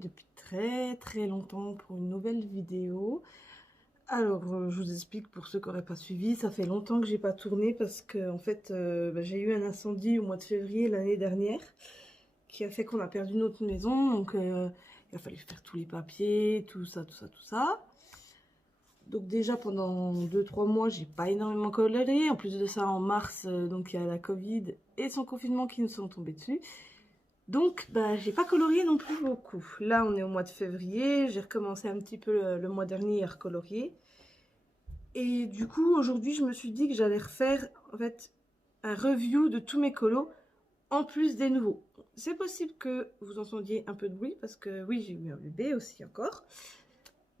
depuis très longtemps pour une nouvelle vidéo. Alors, je vous explique pour ceux qui n'auraient pas suivi, ça fait longtemps que j'ai pas tourné parce que en fait, j'ai eu un incendie au mois de février l'année dernière qui a fait qu'on a perdu notre maison, donc il a fallu faire tous les papiers, tout ça. Donc déjà pendant 2-3 mois, j'ai pas énormément coloré. En plus de ça, en mars, donc il y a la Covid et son confinement qui nous sont tombés dessus. Donc, j'ai pas colorié non plus beaucoup. Là, on est au mois de février. J'ai recommencé un petit peu le mois dernier à recolorier. Et du coup, aujourd'hui, je me suis dit que j'allais refaire en fait un review de tous mes colos en plus des nouveaux. C'est possible que vous entendiez un peu de bruit parce que oui, j'ai eu un bébé aussi encore.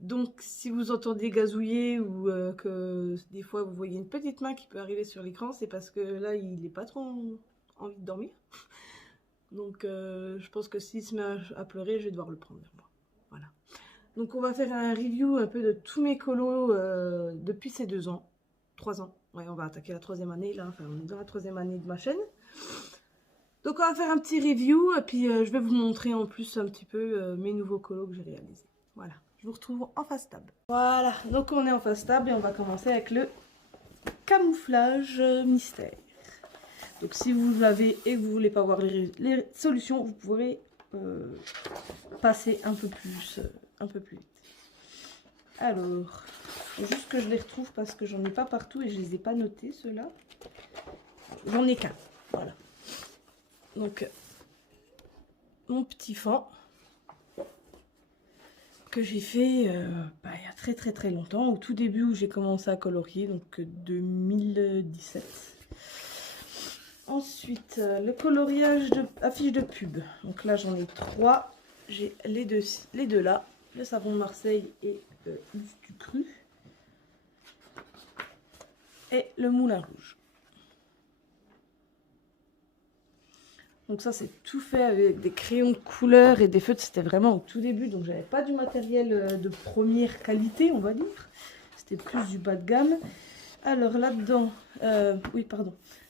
Donc, si vous entendez gazouiller ou que des fois vous voyez une petite main qui peut arriver sur l'écran, c'est parce que là, il n'est pas trop envie de dormir. Donc, je pense que s'il se met à pleurer, je vais devoir le prendre vers moi. Voilà. Donc, on va faire un review un peu de tous mes colos depuis ces 2 ans. 3 ans. Ouais, on va attaquer la 3e année là. Enfin, on est dans la 3e année de ma chaîne. Donc, on va faire un petit review et puis je vais vous montrer en plus un petit peu mes nouveaux colos que j'ai réalisés. Voilà. Je vous retrouve en face table. Voilà. Donc, on est en face table et on va commencer avec le camouflage mystère. Donc si vous l'avez et que vous voulez pas voir les solutions, vous pouvez passer un peu plus vite. Alors, il faut juste que je les retrouve parce que j'en ai pas partout et je les ai pas notés ceux-là. J'en ai qu'un, voilà. Donc, mon petit fond que j'ai fait il y a très longtemps, au tout début où j'ai commencé à colorier, donc 2017. Ensuite, le coloriage de affiche de pub. Donc là, j'en ai 3. J'ai les deux là. Le savon de Marseille et du cru. Et le moulin rouge. Donc ça, c'est tout fait avec des crayons de couleur et des feutres. C'était vraiment au tout début. Donc, j'avais pas du matériel de première qualité, on va dire. C'était plus du bas de gamme. Alors là-dedans,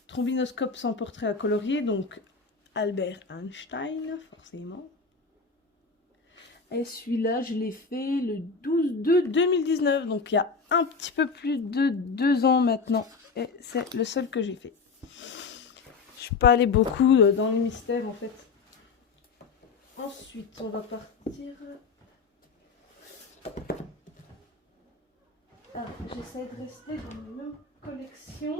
trombinoscope sans portrait à colorier, donc Albert Einstein, forcément. Et celui-là, je l'ai fait le 12/2/2019, donc il y a un petit peu plus de 2 ans maintenant. Et c'est le seul que j'ai fait. Je suis pas allée beaucoup dans le mystère en fait. Ensuite, on va partir. Ah, j'essaie de rester dans la même collection.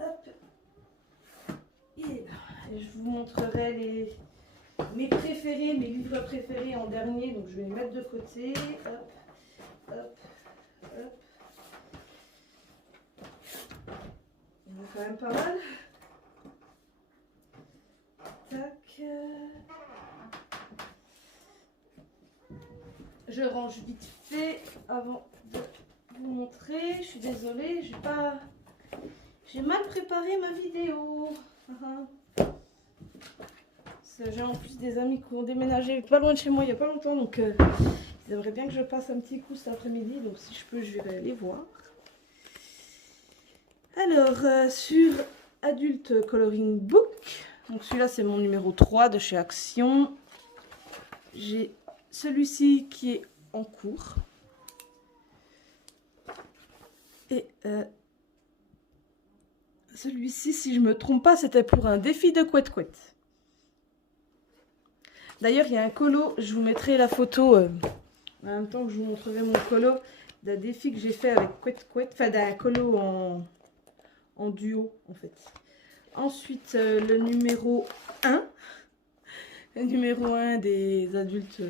Hop. Et je vous montrerai mes préférés, mes livres préférés en dernier. Donc je vais les mettre de côté. Hop, hop, hop. Il y en a quand même pas mal. Tac. Je range vite fait avant de vous montrer. Je suis désolée, j'ai mal préparé ma vidéo. J'ai en plus des amis qui ont déménagé pas loin de chez moi il n'y a pas longtemps, donc ils aimeraient bien que je passe un petit coup cet après-midi, donc si je peux, je vais aller voir. Alors, sur Adult Coloring Book, donc celui-là c'est mon numéro 3 de chez Action. J'ai celui-ci qui est en cours. Et celui-ci, si je me trompe pas, c'était pour un défi de couette-couette. D'ailleurs, il y a un colo, je vous mettrai la photo en même temps que je vous montrerai mon colo d'un défi que j'ai fait avec couette-couette, enfin d'un colo en duo en fait. Ensuite, le numéro 1. Le numéro 1 des adultes,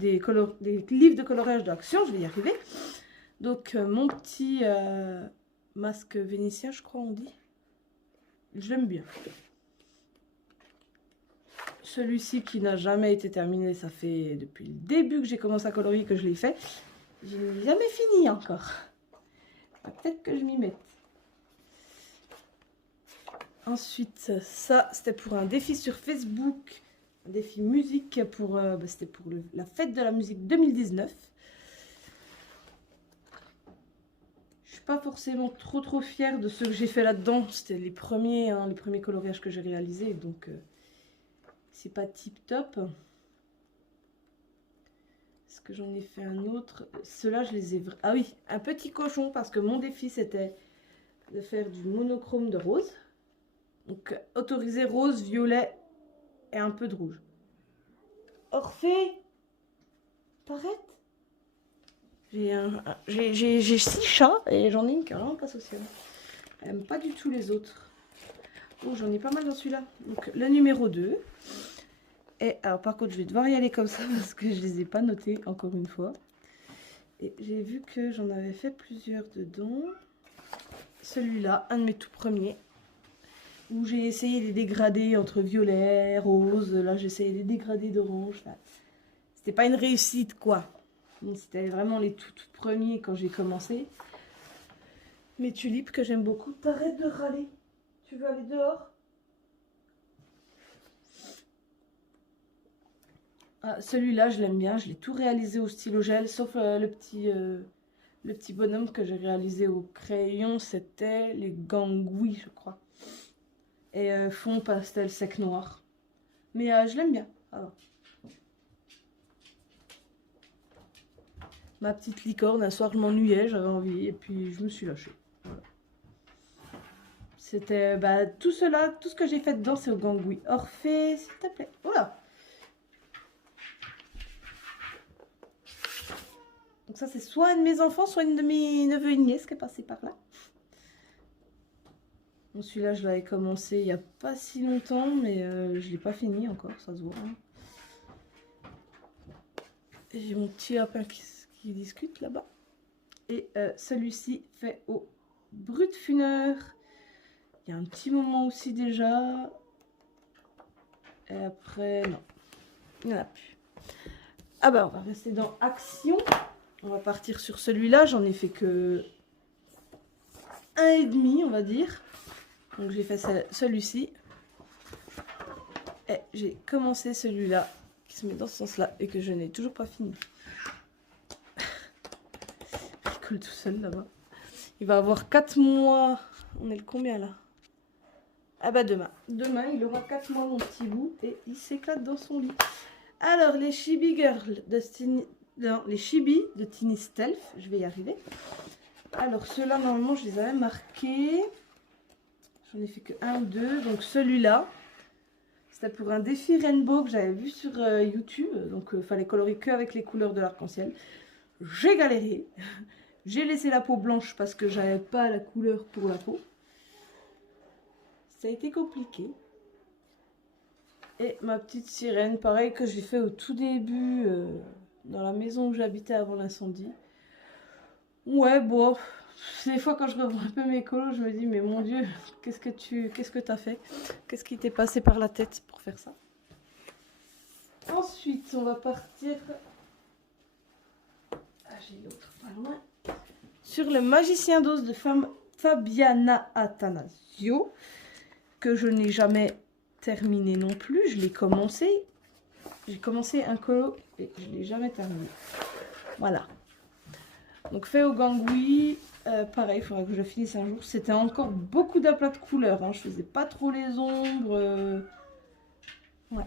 des livres de coloriage d'Action, je vais y arriver. Donc, mon petit masque vénitien, je crois on dit. Je l'aime bien. Celui-ci qui n'a jamais été terminé, ça fait depuis le début que j'ai commencé à colorier que je l'ai fait. Je n'ai jamais fini encore. Peut-être que je m'y mette. Ensuite, ça, c'était pour un défi sur Facebook. Un défi musique pour, c'était pour la fête de la musique 2019. Je suis pas forcément trop fière de ce que j'ai fait là-dedans. C'était les premiers coloriages que j'ai réalisés, donc c'est pas tip top. que j'en ai fait un autre. Ceux-là, je les ai... Ah oui, un petit cochon, parce que mon défi, c'était de faire du monochrome de rose. Donc, autoriser rose, violet et un peu de rouge. Orphée, t'arrêtes? J'ai 6 chats et j'en ai une qui est vraiment pas sociale. Elle aime pas du tout les autres. Oh, j'en ai pas mal dans celui-là. Donc, le numéro 2. Et alors, par contre, je vais devoir y aller comme ça parce que je les ai pas notés, encore une fois. Et j'ai vu que j'en avais fait plusieurs dedans. Celui-là, un de mes tout premiers. Où j'ai essayé les dégradés entre violet, rose. Là, j'ai essayé les dégradés d'orange. C'était pas une réussite, quoi. C'était vraiment les tout premiers quand j'ai commencé. Mes tulipes que j'aime beaucoup. T'arrêtes de râler. Tu veux aller dehors? Ah, celui-là, je l'aime bien. Je l'ai tout réalisé au stylo gel, sauf le petit bonhomme que j'ai réalisé au crayon. C'était les gangouis, je crois. Et fond pastel sec noir. Mais je l'aime bien. Alors. Ma petite licorne, un soir je m'ennuyais, j'avais envie, et puis je me suis lâchée. Voilà. C'était tout cela, tout ce que j'ai fait dedans, c'est au gangouis. Orphée, s'il te plaît. Voilà. Donc ça, c'est soit un de mes enfants, soit une de mes neveux et nièces qui est passée par là. Bon, celui-là, je l'avais commencé il n'y a pas si longtemps, mais je ne l'ai pas fini encore, ça se voit. Hein. J'ai mon petit lapin qui discute là-bas. Et celui-ci fait au brut funeur. Il y a un petit moment aussi déjà. Et après, non. Il n'y en a plus. Ah bah, on va rester dans Action. On va partir sur celui-là. J'en ai fait que 1,5, on va dire. Donc j'ai fait celui-ci. Et j'ai commencé celui-là, qui se met dans ce sens-là, et que je n'ai toujours pas fini. Il colle tout seul là-bas. Il va avoir 4 mois. On est le combien là? Ah bah demain. Demain, il aura 4 mois, mon petit bout, et il s'éclate dans son lit. Alors, les Chibi Girls les Chibi de Tiny Stealth, je vais y arriver. Alors, ceux-là, normalement, je les avais marqués. J'en ai fait que 1 ou 2. Donc, celui-là, c'était pour un défi Rainbow que j'avais vu sur YouTube. Donc, il fallait colorer que avec les couleurs de l'arc-en-ciel. J'ai galéré. J'ai laissé la peau blanche parce que j'avais pas la couleur pour la peau. Ça a été compliqué. Et ma petite sirène, pareil que j'ai fait au tout début dans la maison où j'habitais avant l'incendie. Ouais, bon, des fois quand je revois un peu mes colos, je me dis, mais mon Dieu, qu'est-ce que t'as fait? Qu'est-ce qui t'est passé par la tête pour faire ça? Ensuite, on va partir... Ah, j'ai l'autre pas loin. Sur le magicien d'os de Fabiana Attanasio, que je n'ai jamais terminé non plus. Je l'ai commencé. J'ai commencé un colo et je ne l'ai jamais terminé. Voilà. Donc fait au gangouis. Pareil, il faudra que je le finisse un jour. C'était encore beaucoup d'aplats de couleurs. Hein. Je faisais pas trop les ombres. Ouais.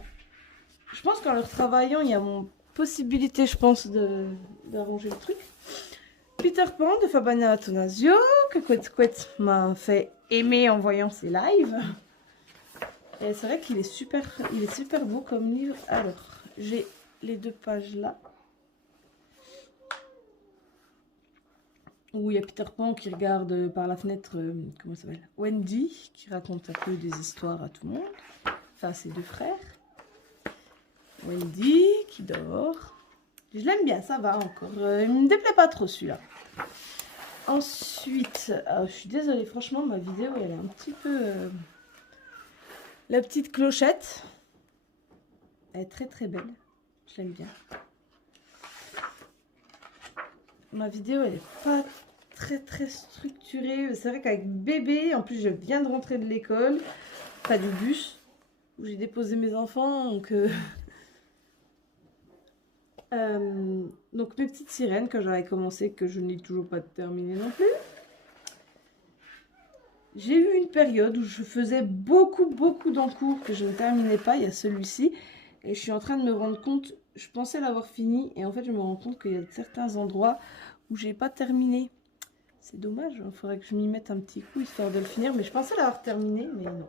Je pense qu'en le retravaillant, il y a mon possibilité, je pense, d'arranger le truc. Peter Pan de Fabiana Attanasio, que Couette m'a fait aimer en voyant ses lives. Et c'est vrai qu'il est super beau comme livre. Alors, j'ai les 2 pages là. Où il y a Peter Pan qui regarde par la fenêtre, comment ça s'appelle, Wendy, qui raconte un peu des histoires à tout le monde. Enfin, à ses 2 frères. Wendy qui dort. Je l'aime bien, ça va encore. Il ne me déplaît pas trop celui-là. Ensuite, je suis désolée, franchement, ma vidéo, elle est un petit peu... La petite clochette. Elle est très très belle. Je l'aime bien. Ma vidéo, elle n'est pas très structurée. C'est vrai qu'avec bébé, en plus, je viens de rentrer de l'école. Enfin, du bus. Où j'ai déposé mes enfants. Donc mes petites sirènes que j'avais commencé, que je n'ai toujours pas terminé non plus. J'ai eu une période où je faisais beaucoup d'encours que je ne terminais pas. Il y a celui-ci. Et je suis en train de me rendre compte je pensais l'avoir fini et en fait je me rends compte qu'il y a certains endroits où j'ai pas terminé. C'est dommage, il faudrait que je m'y mette un petit coup histoire de le finir, mais je pensais l'avoir terminé, mais non.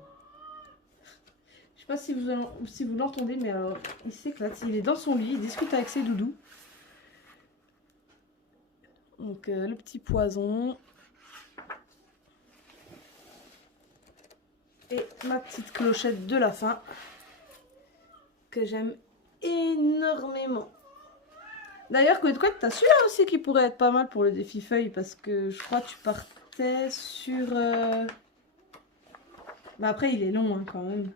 Je sais pas si vous l'entendez, mais alors il s'éclate, il est dans son lit, il discute avec ses doudous. Donc le petit poison. Et ma petite clochette de la fin, que j'aime énormément. D'ailleurs, Couette Couette, t'as celui-là aussi qui pourrait être pas mal pour le défi feuille, parce que je crois que tu partais sur... Mais après, il est long hein, quand même.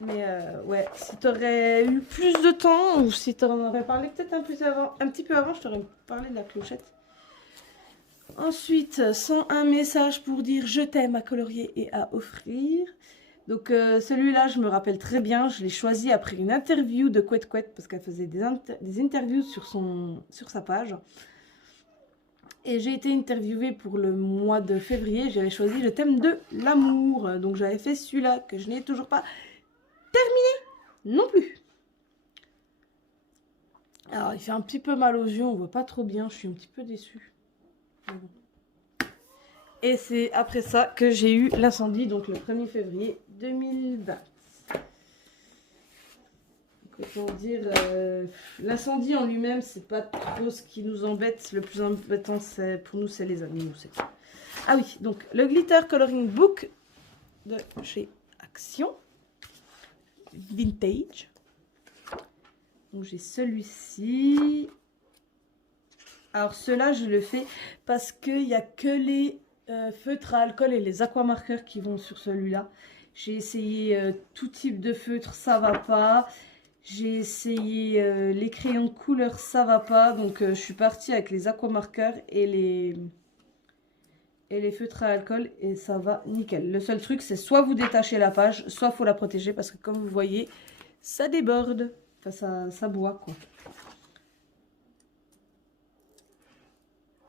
Mais ouais, si t'aurais eu plus de temps, ou si t'en aurais parlé peut-être un petit peu avant, je t'aurais parlé de la clochette. Ensuite, 101 messages pour dire je t'aime à colorier et à offrir. Donc celui-là, je me rappelle très bien, je l'ai choisi après une interview de Couette Couette parce qu'elle faisait des interviews sur sa page. Et j'ai été interviewée pour le mois de février, j'avais choisi le thème de l'amour. Donc j'avais fait celui-là que je n'ai toujours pas terminé non plus. Alors il fait un petit peu mal aux yeux, on voit pas trop bien, je suis un petit peu déçue. Et c'est après ça que j'ai eu l'incendie, donc le 1er février 2020. Autant dire, l'incendie en lui-même, c'est pas trop ce qui nous embête. Le plus embêtant, pour nous, c'est les animaux. Ah oui, donc le Glitter Coloring Book de chez Action. Vintage. Donc j'ai celui-ci. Alors ceux-là, je le fais parce qu'il n'y a que les feutres à alcool et les aquamarqueurs qui vont sur celui-là. J'ai essayé tout type de feutre, ça va pas. J'ai essayé les crayons de couleur, ça va pas. Donc je suis partie avec les aquamarqueurs et les feutres à alcool et ça va nickel. Le seul truc, c'est soit vous détachez la page, soit faut la protéger parce que comme vous voyez, ça déborde. Enfin, ça boit quoi.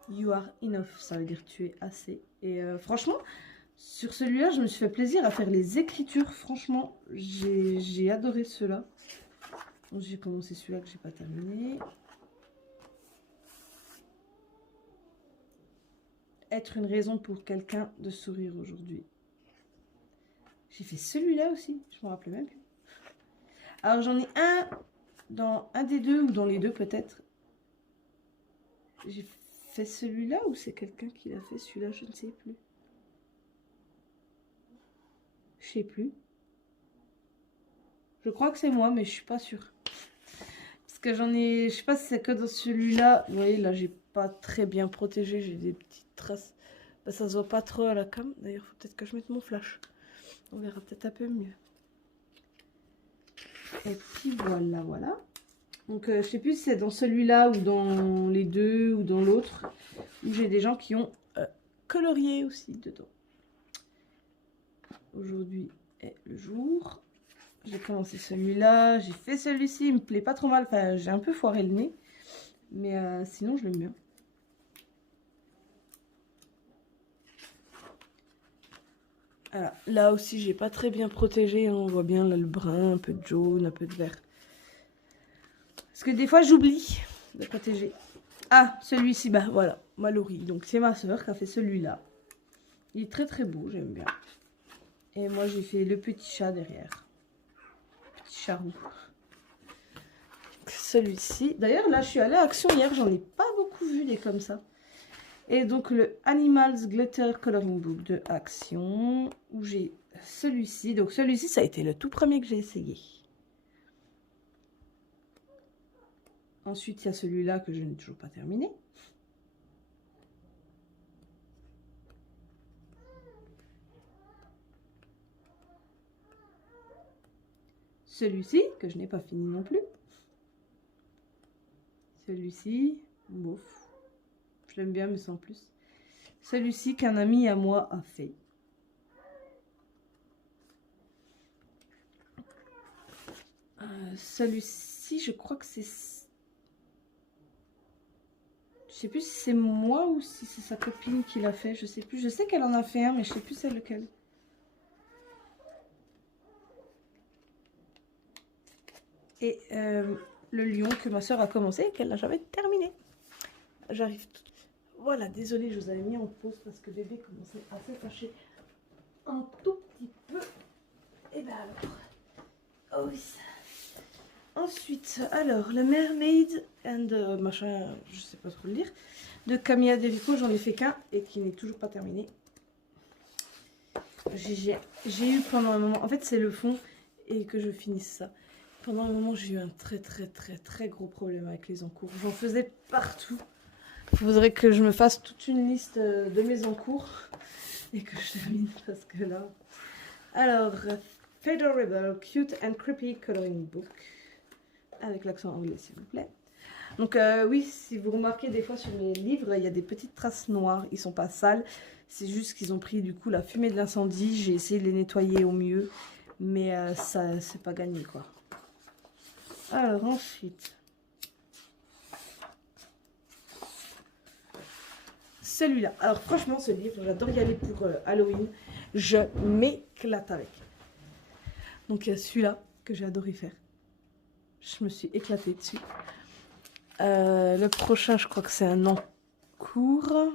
You are enough, ça veut dire tu es assez. Et franchement, sur celui-là, je me suis fait plaisir à faire les écritures. Franchement, j'ai adoré ceux-là. J'ai commencé celui-là que j'ai pas terminé. Être une raison pour quelqu'un de sourire aujourd'hui. J'ai fait celui-là aussi, je me rappelais même plus. Alors j'en ai un dans un des deux ou dans les deux peut-être. J'ai fait celui-là ou c'est quelqu'un qui l'a fait celui-là, je ne sais plus. Je sais plus. Je crois que c'est moi, mais je suis pas sûre. Parce que j'en ai, je sais pas si c'est que dans celui-là. Vous voyez, là, j'ai pas très bien protégé. J'ai des petites traces. Bah, ça se voit pas trop à la cam. D'ailleurs, faut peut-être que je mette mon flash. On verra peut-être un peu mieux. Et puis voilà, voilà. Donc, je sais plus si c'est dans celui-là ou dans les deux ou dans l'autre. Où j'ai des gens qui ont colorié aussi dedans. Aujourd'hui est le jour. J'ai commencé celui-là, j'ai fait celui-ci, il me plaît pas trop mal, enfin j'ai un peu foiré le nez, mais sinon je l'aime bien. Voilà. Là aussi j'ai pas très bien protégé, hein. On voit bien là le brun, un peu de jaune, un peu de vert. Parce que des fois j'oublie de protéger. Ah, celui-ci, bah voilà, Mallory, donc c'est ma soeur qui a fait celui-là. Il est très très beau, j'aime bien. Et moi j'ai fait le petit chat derrière. Petit charou. Celui-ci. D'ailleurs, là, je suis allée à Action hier. J'en ai pas beaucoup vu des comme ça. Et donc, le Animals Glitter Coloring Book de Action. Où j'ai celui-ci. Donc, celui-ci, ça a été le tout premier que j'ai essayé. Ensuite, il y a celui-là que je n'ai toujours pas terminé. Celui-ci, que je n'ai pas fini non plus. Celui-ci, bof. Je l'aime bien, mais sans plus. Celui-ci qu'un ami à moi a fait. Celui-ci, je crois que c'est... Je sais plus si c'est moi ou si c'est sa copine qui l'a fait. Je sais plus. Je sais qu'elle en a fait un, mais je sais plus c'est lequel. Et le lion que ma soeur a commencé et qu'elle n'a jamais terminé. J'arrive tout... Voilà, désolée, je vous avais mis en pause parce que bébé commençait à s'attacher un tout petit peu. Et ben alors... Oh oui. Ensuite, alors, le Mermaid and machin, je sais pas trop le dire, de Camilla Devico, j'en ai fait qu'un et qui n'est toujours pas terminé. J'ai eu pendant un moment, en fait c'est le fond et que je finisse ça. Pendant un moment j'ai eu un très gros problème avec les encours. J'en faisais partout. Il faudrait que je me fasse toute une liste de mes encours et que je termine parce que là... Alors, Federable Cute and Creepy Coloring Book. Avec l'accent anglais s'il vous plaît. Donc oui, si vous remarquez des fois sur mes livres, il y a des petites traces noires. Ils sont pas sales, c'est juste qu'ils ont pris du coup la fumée de l'incendie. J'ai essayé de les nettoyer au mieux, mais ça c'est pas gagné quoi. Alors ensuite, celui-là. Alors franchement ce livre, j'adore y aller pour Halloween. Je m'éclate avec. Donc il y a celui-là que j'ai adoré faire. Je me suis éclatée dessus. Le prochain, je crois que c'est un encours.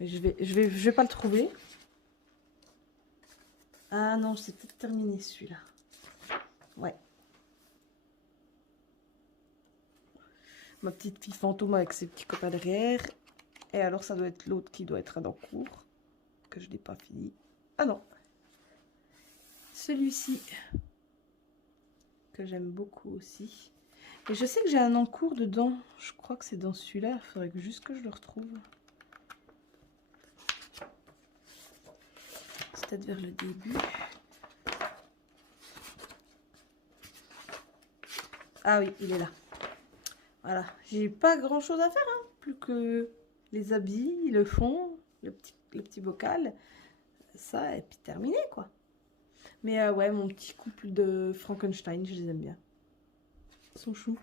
Mais je vais pas le trouver. Ah non, c'est peut-être terminé celui-là. Ouais. Ma petite fille fantôme avec ses petits copains derrière. Et alors, ça doit être l'autre qui doit être un encours. Que je n'ai pas fini. Ah non. Celui-ci. Que j'aime beaucoup aussi. Et je sais que j'ai un encours dedans. Je crois que c'est dans celui-là. Il faudrait juste que je le retrouve. C'est peut-être vers le début. Ah oui, il est là. Voilà. J'ai pas grand-chose à faire. Hein. Plus que les habits, le fond, le petit bocal. Ça, et puis terminé, quoi. Mais ouais, mon petit couple de Frankenstein, je les aime bien. Ils sont choux.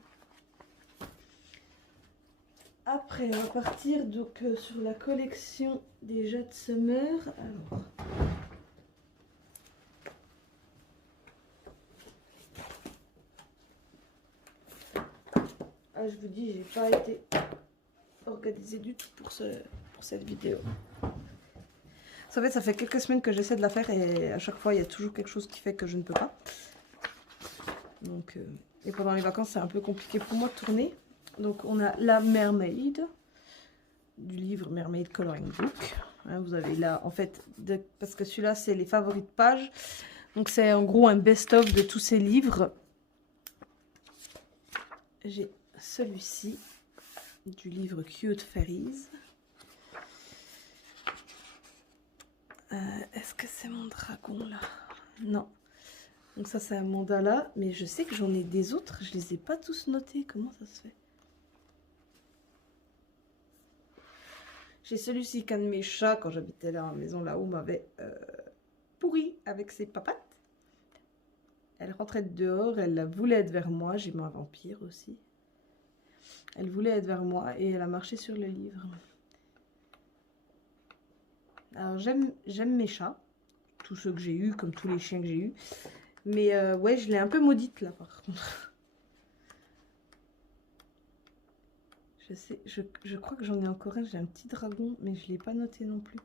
Après, on va partir donc sur la collection des Jade Summer. Alors. Ah, je vous dis, j'ai pas été organisée du tout pour cette vidéo. En fait, ça fait quelques semaines que j'essaie de la faire et à chaque fois, il y a toujours quelque chose qui fait que je ne peux pas. Donc, et pendant les vacances, c'est un peu compliqué pour moi de tourner. Donc, on a la Mermaid, du livre Mermaid Coloring Book. Hein, vous avez là, en fait, parce que celui-là, c'est les favoris de page. Donc, c'est en gros un best-of de tous ces livres. J'ai celui-ci, du livre Cute Fairies. Est-ce que c'est mon dragon là? Non. Donc ça c'est un mandala, mais je sais que j'en ai des autres, je les ai pas tous notés. Comment ça se fait? J'ai celui-ci qu'un de mes chats, quand j'habitais là à la maison là-haut, m'avait pourri avec ses papates. Elle rentrait dehors, elle voulait être vers moi, j'ai ma vampire aussi. Elle voulait être vers moi et elle a marché sur le livre. Alors j'aime mes chats, tous ceux que j'ai eus, comme tous les chiens que j'ai eus. Mais ouais, je l'ai un peu maudite là par contre. Je crois que j'en ai encore un, j'ai un petit dragon, mais je ne l'ai pas noté non plus.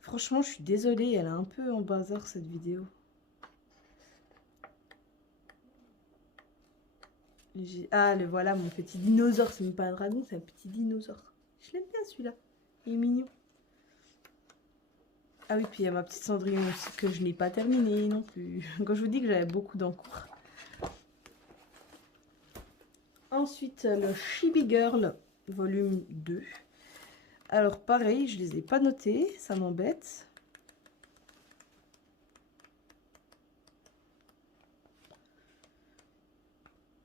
Franchement, je suis désolée, elle est un peu en bazar cette vidéo. Ah, le voilà, mon petit dinosaure, c'est même pas un dragon, c'est un petit dinosaure. Je l'aime bien celui-là, il est mignon. Ah oui, puis il y a ma petite Cendrillon aussi que je n'ai pas terminée non plus. Quand je vous dis que j'avais beaucoup d'encours. Ensuite, le Chibi Girl, volume 2. Alors pareil, je les ai pas notés, ça m'embête.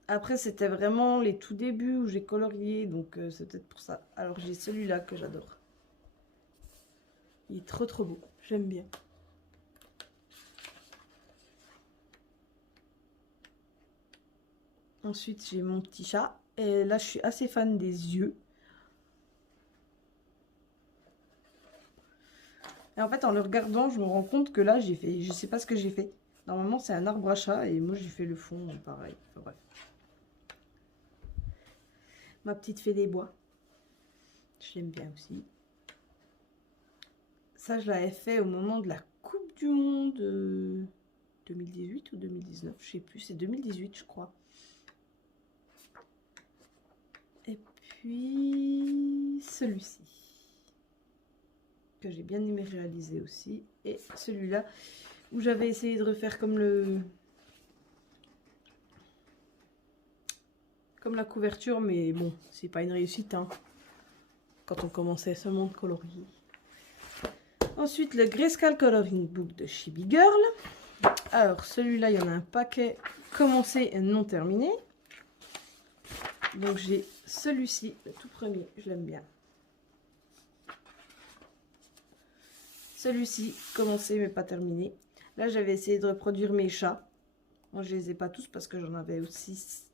Après, c'était vraiment les tout débuts où j'ai colorié, donc c'est peut-être pour ça. Alors j'ai celui-là que j'adore. Il est trop beau, j'aime bien. Ensuite, j'ai mon petit chat. Et là, je suis assez fan des yeux. Et en fait, en le regardant, je me rends compte que là, j'ai fait... Je sais pas ce que j'ai fait. Normalement, c'est un arbre à chat et moi, j'ai fait le fond, pareil. Enfin, bref. Ma petite fée des bois. Je l'aime bien aussi. Ça, je l'avais fait au moment de la Coupe du Monde 2018 ou 2019, je sais plus. C'est 2018, je crois. Et puis, celui-ci. Que j'ai bien aimé réaliser aussi. Et celui-là, où j'avais essayé de refaire comme la couverture, mais bon, c'est pas une réussite, hein, quand on commençait seulement de colorier. Ensuite, le Grayscale Coloring Book de Chibi Girl. Alors, celui-là, il y en a un paquet commencé et non terminé. Donc, j'ai celui-ci, le tout premier, je l'aime bien. Celui-ci, commencé mais pas terminé. Là, j'avais essayé de reproduire mes chats. Moi, je les ai pas tous parce que j'en avais aussi.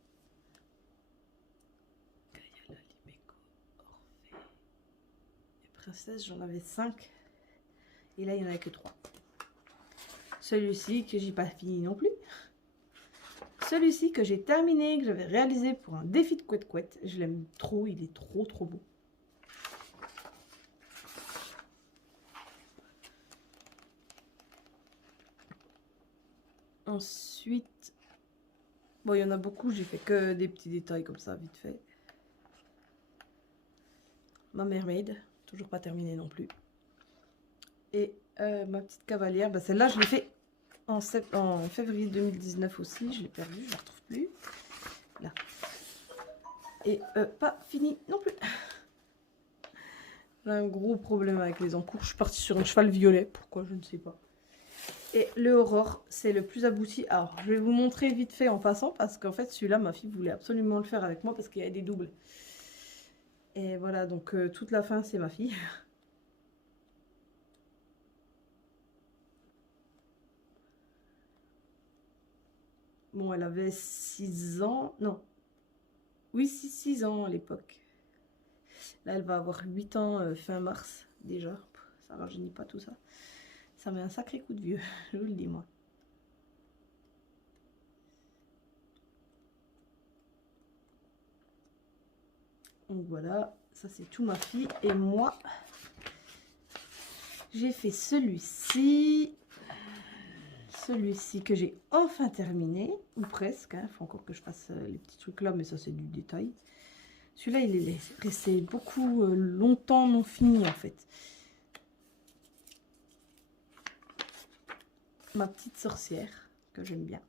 Princesse, j'en avais 5. Et là, il n'y en a que 3. Celui-ci, que j'ai pas fini non plus. Celui-ci, que j'ai terminé, que j'avais réalisé pour un défi de couette-couette. Je l'aime trop, il est trop trop beau. Ensuite, bon, il y en a beaucoup, j'ai fait que des petits détails comme ça, vite fait. Ma mermaid, toujours pas terminée non plus. Et ma petite cavalière, bah celle-là, je l'ai fait en février 2019 aussi. Je l'ai perdue, je la retrouve plus. Là. Et pas fini non plus. J'ai un gros problème avec les encours. Je suis partie sur un cheval violet. Pourquoi, je ne sais pas. Et le Aurore, c'est le plus abouti. Alors, je vais vous montrer vite fait en passant. Parce qu'en fait, celui-là, ma fille voulait absolument le faire avec moi. Parce qu'il y a des doubles. Et voilà, donc toute la fin, c'est ma fille. Bon, elle avait 6 ans. Non. Oui, 6 ans à l'époque. Là, elle va avoir 8 ans fin mars, déjà. Ça ne rajeunit pas tout ça. Ça met un sacré coup de vieux, je vous le dis, moi. Donc voilà, ça c'est tout ma fille. Et moi, j'ai fait celui-ci. Celui-ci que j'ai enfin terminé, ou presque. Il faut encore que je fasse les petits trucs là, mais ça c'est du détail. Celui-là, il est resté beaucoup longtemps non fini en fait. Ma petite sorcière, que j'aime bien.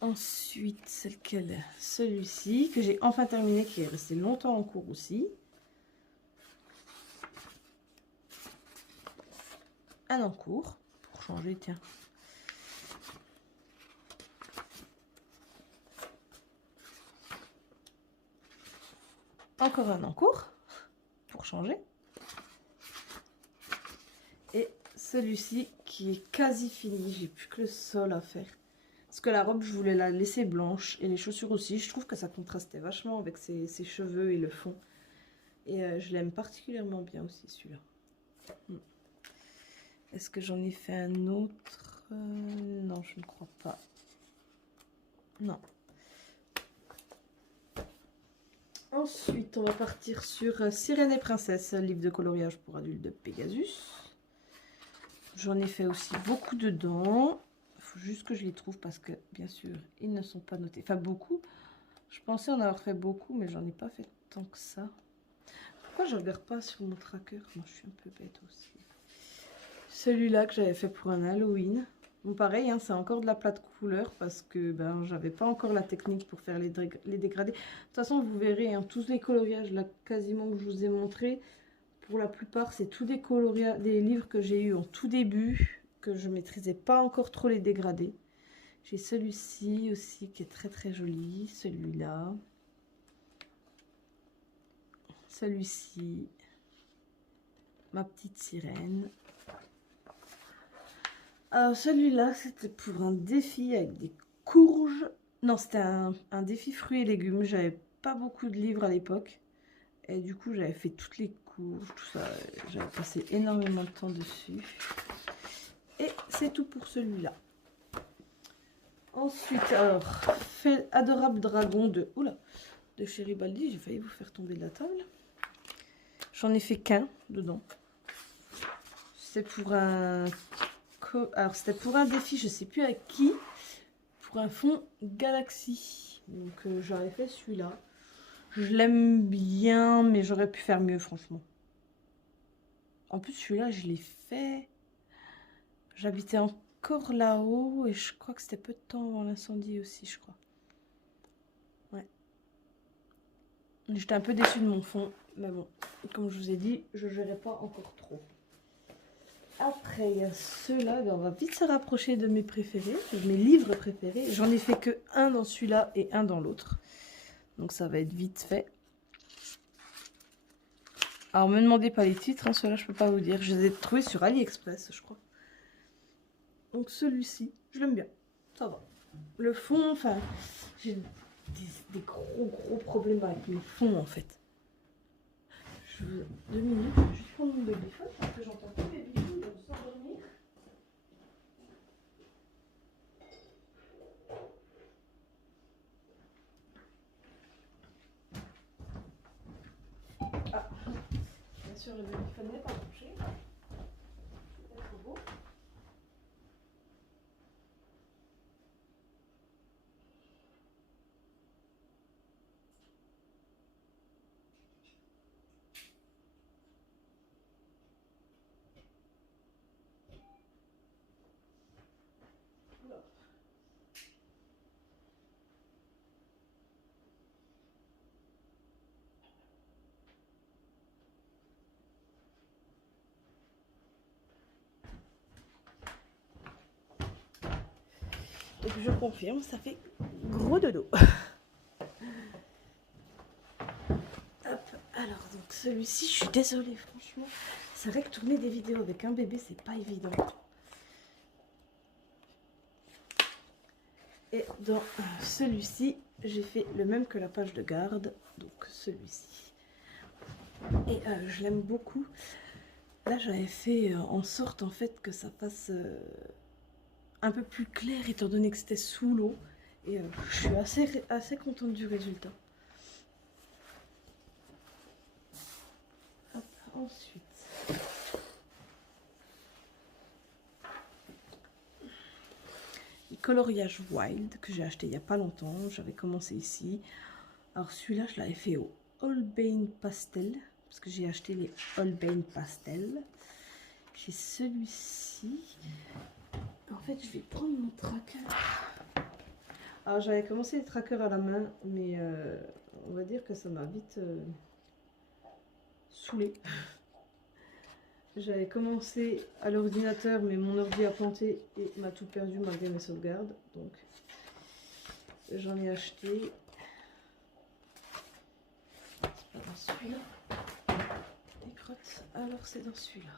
Ensuite, c'est lequel? Celui-ci, que j'ai enfin terminé, qui est resté longtemps en cours aussi. Un en cours, pour changer, tiens. Encore un en cours, pour changer. Et celui-ci, qui est quasi fini, j'ai plus que le sol à faire. Parce que la robe, je voulais la laisser blanche. Et les chaussures aussi. Je trouve que ça contrastait vachement avec ses cheveux et le fond. Et je l'aime particulièrement bien aussi, celui-là. Est-ce que j'en ai fait un autre? Non, je ne crois pas. Non. Ensuite, on va partir sur Sirène et Princesse, livre de coloriage pour adultes de Pegasus. J'en ai fait aussi beaucoup dedans. Il faut juste que je les trouve parce que, bien sûr, ils ne sont pas notés. Enfin, beaucoup. Je pensais en avoir fait beaucoup, mais j'en ai pas fait tant que ça. Pourquoi je regarde pas sur mon tracker? Moi, je suis un peu bête aussi. Celui-là que j'avais fait pour un Halloween. Bon, pareil, hein, c'est encore de la plate couleur parce que ben, j'avais pas encore la technique pour faire les dégradés. De toute façon, vous verrez, hein, tous les coloriages là, quasiment que je vous ai montré, pour la plupart, c'est tous des livres que j'ai eu en tout début, que je maîtrisais pas encore trop les dégradés. J'ai celui-ci aussi qui est très très joli, celui-là. Celui-ci, ma petite sirène. Alors celui-là, c'était pour un défi avec des courges. Non, c'était un défi fruits et légumes. J'avais pas beaucoup de livres à l'époque. Et du coup, j'avais fait toutes les courges, tout ça. J'avais passé énormément de temps dessus. Et c'est tout pour celui-là. Ensuite, alors, fait adorable dragon de Chéribaldi. J'ai failli vous faire tomber de la table. J'en ai fait qu'un dedans. C'est pour un... Alors, c'était pour un défi, je sais plus avec qui. Pour un fond Galaxy. Donc, j'aurais fait celui-là. Je l'aime bien, mais j'aurais pu faire mieux, franchement. En plus, celui-là, je l'ai fait... J'habitais encore là-haut et je crois que c'était peu de temps avant l'incendie aussi, je crois. Ouais. J'étais un peu déçue de mon fond, mais bon, comme je vous ai dit, je ne gérais pas encore trop. Après, il y a ceux-là, on va vite se rapprocher de mes préférés, de mes livres préférés. J'en ai fait que un dans celui-là et un dans l'autre. Donc ça va être vite fait. Alors, me demandez pas les titres, hein, ceux-là, je peux pas vous dire. Je les ai trouvés sur AliExpress, je crois. Donc celui-ci, je l'aime bien. Ça va. Le fond, enfin, j'ai des gros problèmes avec mes fonds, en fait. 2 minutes, je vais juste prendre mon babyphone parce que j'entends plus mes babyphones de s'endormir. Ah, bien sûr, le babyphone n'est pas branché. C'est trop beau. Donc je confirme, ça fait gros dodo. Hop, alors donc celui-ci, je suis désolée, franchement. C'est vrai que tourner des vidéos avec un bébé, c'est pas évident. Et dans celui-ci, j'ai fait le même que la page de garde, donc celui-ci. Et je l'aime beaucoup. Là, j'avais fait en sorte en fait que ça fasse un peu plus clair étant donné que c'était sous l'eau. Et je suis assez contente du résultat. Hop, ensuite. Coloriage Wild que j'ai acheté il n'y a pas longtemps. J'avais commencé ici. Alors celui-là, je l'avais fait au Holbein Pastel. Parce que j'ai acheté les Holbein Pastel. J'ai celui-ci. En fait, je vais prendre mon tracker. Alors j'avais commencé les trackers à la main, mais on va dire que ça m'a vite saoulée. J'avais commencé à l'ordinateur, mais mon ordi a planté et m'a tout perdu malgré mes sauvegardes. Donc j'en ai acheté. C'est pas dans celui-là. Les crottes. Alors c'est dans celui-là.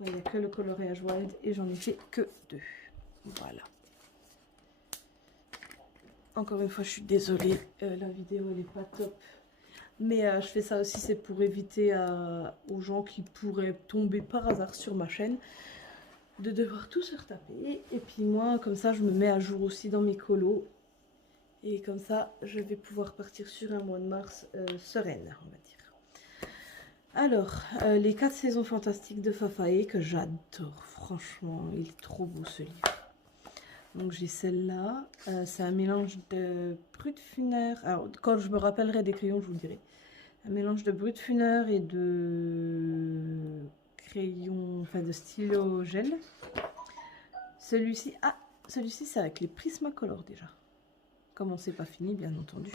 Il n'y a que le coloriage wild et j'en ai fait que 2. Voilà. Encore une fois, je suis désolée, la vidéo elle n'est pas top. Mais je fais ça aussi, c'est pour éviter aux gens qui pourraient tomber par hasard sur ma chaîne de devoir tout se retaper. Et puis moi, comme ça, je me mets à jour aussi dans mes colos. Et comme ça, je vais pouvoir partir sur un mois de mars sereine, on va dire. Alors, les 4 saisons fantastiques de Fafaé, que j'adore, franchement, il est trop beau ce livre. Donc j'ai celle-là, c'est un mélange de Brutfuner, alors quand je me rappellerai des crayons, je vous le dirai. Un mélange de Brutfuner et de crayon, enfin de stylo gel. Celui-ci, celui-ci c'est avec les Prismacolor déjà. Comme on sait pas fini, bien entendu.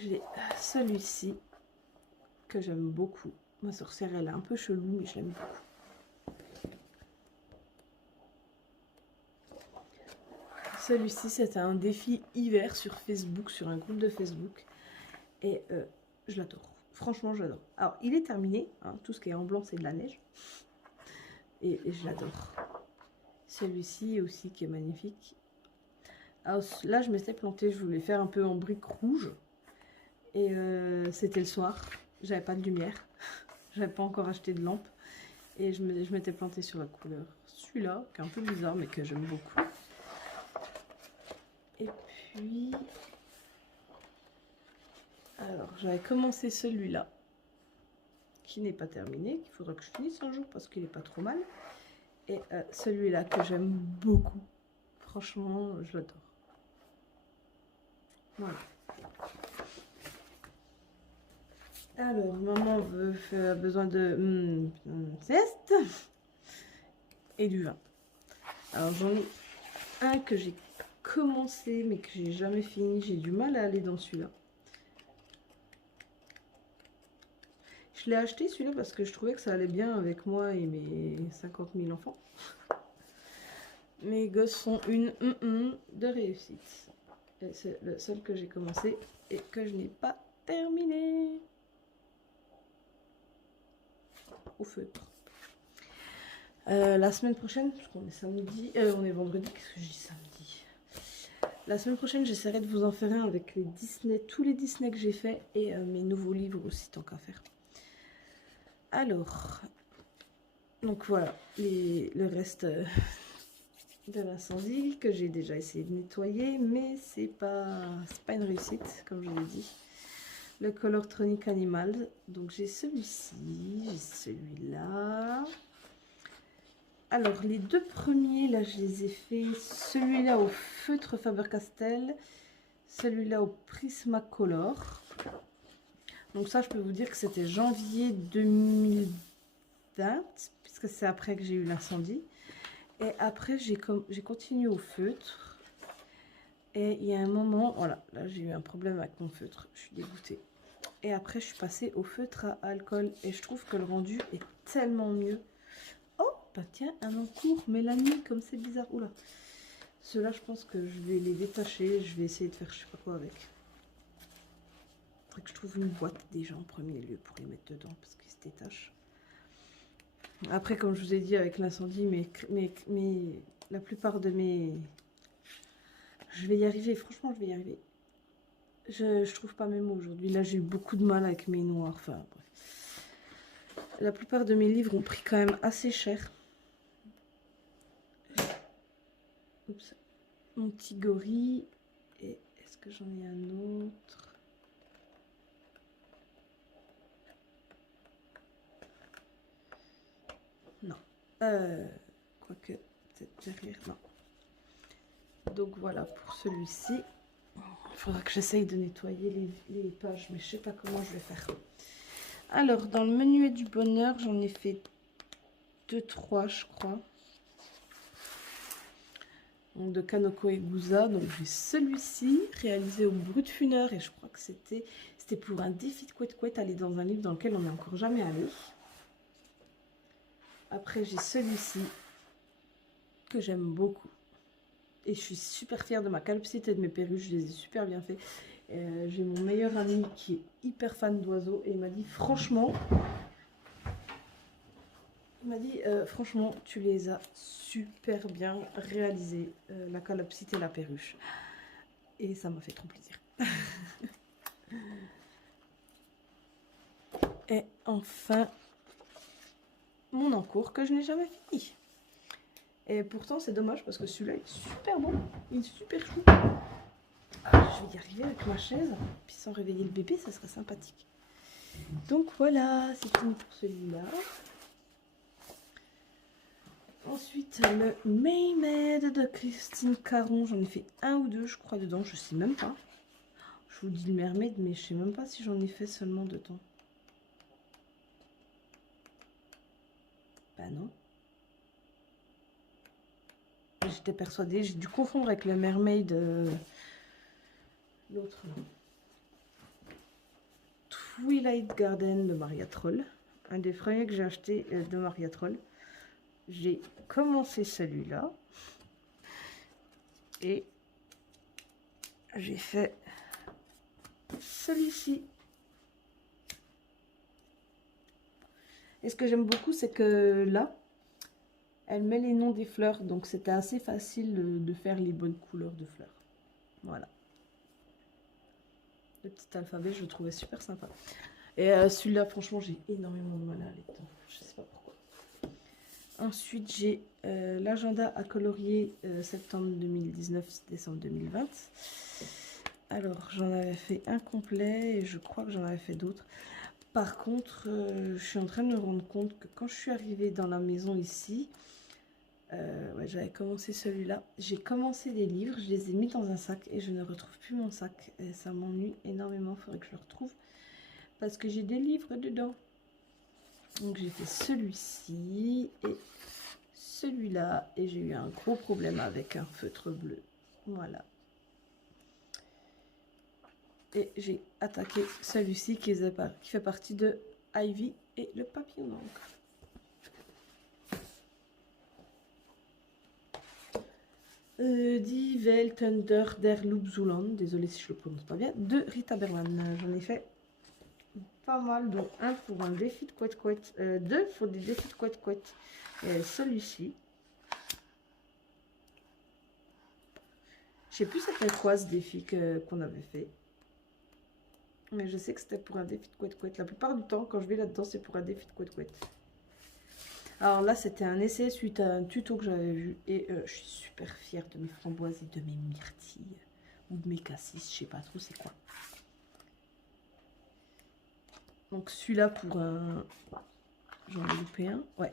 J'ai celui-ci que j'aime beaucoup. Ma sorcière, elle est un peu chelou, mais je l'aime beaucoup. Celui-ci, c'était un défi hiver sur Facebook, sur un groupe de Facebook. Et je l'adore. Franchement, j'adore. Alors, il est terminé. Hein, tout ce qui est en blanc, c'est de la neige. Et je l'adore. Celui-ci aussi qui est magnifique. Alors là, je m'étais plantée, je voulais faire un peu en brique rouge. Et c'était le soir, j'avais pas de lumière. J'avais pas encore acheté de lampe. Et je m'étais plantée sur la couleur. Celui-là, qui est un peu bizarre, mais que j'aime beaucoup. Et puis... Alors, j'avais commencé celui-là, qui n'est pas terminé, qu'il faudra que je finisse un jour parce qu'il est pas trop mal. Et celui-là que j'aime beaucoup. Franchement, je l'adore. Voilà. Alors, maman a besoin de zeste et du vin. Alors, j'en ai un que j'ai commencé mais que j'ai jamais fini. J'ai du mal à aller dans celui-là. Je l'ai acheté celui-là parce que je trouvais que ça allait bien avec moi et mes 50 000 enfants. Mes gosses sont une de réussite. Et c'est le seul que j'ai commencé et que je n'ai pas terminé. Au feutre. La semaine prochaine, parce qu'on est samedi, on est vendredi, qu'est-ce que je dis samedi? La semaine prochaine, j'essaierai de vous en faire un avec les Disney, tous les Disney que j'ai fait et mes nouveaux livres aussi, tant qu'à faire. Alors, donc voilà, le reste de l'incendie que j'ai déjà essayé de nettoyer, mais c'est pas une réussite, comme je l'ai dit. Le Colortronic Animal, donc j'ai celui-ci, j'ai celui-là. Alors les deux premiers, là je les ai fait, celui-là au feutre Faber-Castell, celui-là au Prismacolor. Donc ça je peux vous dire que c'était janvier 2020, puisque c'est après que j'ai eu l'incendie. Et après j'ai continué au feutre. Et il y a un moment, voilà, là j'ai eu un problème avec mon feutre, je suis dégoûtée. Et après je suis passée au feutre à alcool et je trouve que le rendu est tellement mieux. Oh, bah tiens, un encours Mélanie, comme c'est bizarre. Oula. Ceux-là, je pense que je vais les détacher, je vais essayer de faire je sais pas quoi avec. Faudrait que je trouve une boîte déjà en premier lieu pour les mettre dedans parce qu'ils se détachent. Après, comme je vous ai dit avec l'incendie, la plupart de mes... Je vais y arriver, franchement, je vais y arriver. Je trouve pas mes mots aujourd'hui. Là, j'ai eu beaucoup de mal avec mes noirs. Enfin, bref. La plupart de mes livres ont pris quand même assez cher. Oups. Mon petit gorille. Et est-ce que j'en ai un autre? Non. Quoique, peut-être derrière. Non. Donc voilà pour celui-ci. Il faudra que j'essaye de nettoyer les pages, mais je sais pas comment je vais faire. Alors, dans le menuet du bonheur, j'en ai fait 2-3, je crois. Donc, de Kanoko Egusa. Donc, j'ai celui-ci, réalisé au Brut-Funeur. Et je crois que c'était pour un défi de couette-couette, aller dans un livre dans lequel on n'est encore jamais allé. Après, j'ai celui-ci, que j'aime beaucoup. Et je suis super fière de ma calopsite et de mes perruches, je les ai super bien fait. J'ai mon meilleur ami qui est hyper fan d'oiseaux et il m'a dit franchement, franchement, tu les as super bien réalisés, la calopsite et la perruche. Et ça m'a fait trop plaisir. Et enfin, mon encours que je n'ai jamais fini. Et pourtant, c'est dommage parce que celui-là est super bon, il est super chou. Ah, je vais y arriver avec ma chaise, puis sans réveiller le bébé, ça serait sympathique. Donc voilà, c'est fini pour celui-là. Ensuite, le Maymed de Christine Caron, j'en ai fait un ou deux, je crois, dedans, je sais même pas. Je vous dis le Mermaid, mais je sais même pas si j'en ai fait seulement dedans. Bah non. J'étais persuadée, j'ai dû confondre avec le Mermaid, l'autre. Twilight Garden de Maria Troll, un des premiers que j'ai acheté de Maria Troll. J'ai commencé celui-là et j'ai fait celui-ci. Et ce que j'aime beaucoup, c'est que là, elle met les noms des fleurs, donc c'était assez facile de faire les bonnes couleurs de fleurs. Voilà. Le petit alphabet, je le trouvais super sympa. Et celui-là, franchement, j'ai énormément de mal à aller dedans. Je sais pas pourquoi. Ensuite, j'ai l'agenda à colorier septembre 2019, décembre 2020. Alors, j'en avais fait un complet et je crois que j'en avais fait d'autres. Par contre, je suis en train de me rendre compte que quand je suis arrivée dans la maison ici, ouais, j'avais commencé celui-là. J'ai commencé des livres, je les ai mis dans un sac et je ne retrouve plus mon sac. Et ça m'ennuie énormément, il faudrait que je le retrouve. Parce que j'ai des livres dedans. Donc j'ai fait celui-ci et celui-là. Et j'ai eu un gros problème avec un feutre bleu. Voilà. Et j'ai attaqué celui-ci qui fait partie de Ivy et le papillon d'encre. Die Welt unter der Luftzuland, désolé si je le prononce pas bien, de Rita Berman. J'en ai fait pas mal, dont un pour un défi de couette-couette, deux pour des défis de couette-couette. Et celui-ci, je sais plus c'était quoi ce défi qu'on avait fait, mais je sais que c'était pour un défi de couette-couette. La plupart du temps, quand je vais là-dedans, c'est pour un défi de couette-couette. Alors là, c'était un essai suite à un tuto que j'avais vu. Et je suis super fière de mes framboises et de mes myrtilles. Ou de mes cassis, je sais pas trop c'est quoi. Donc celui-là pour un... J'en ai loupé un. Ouais.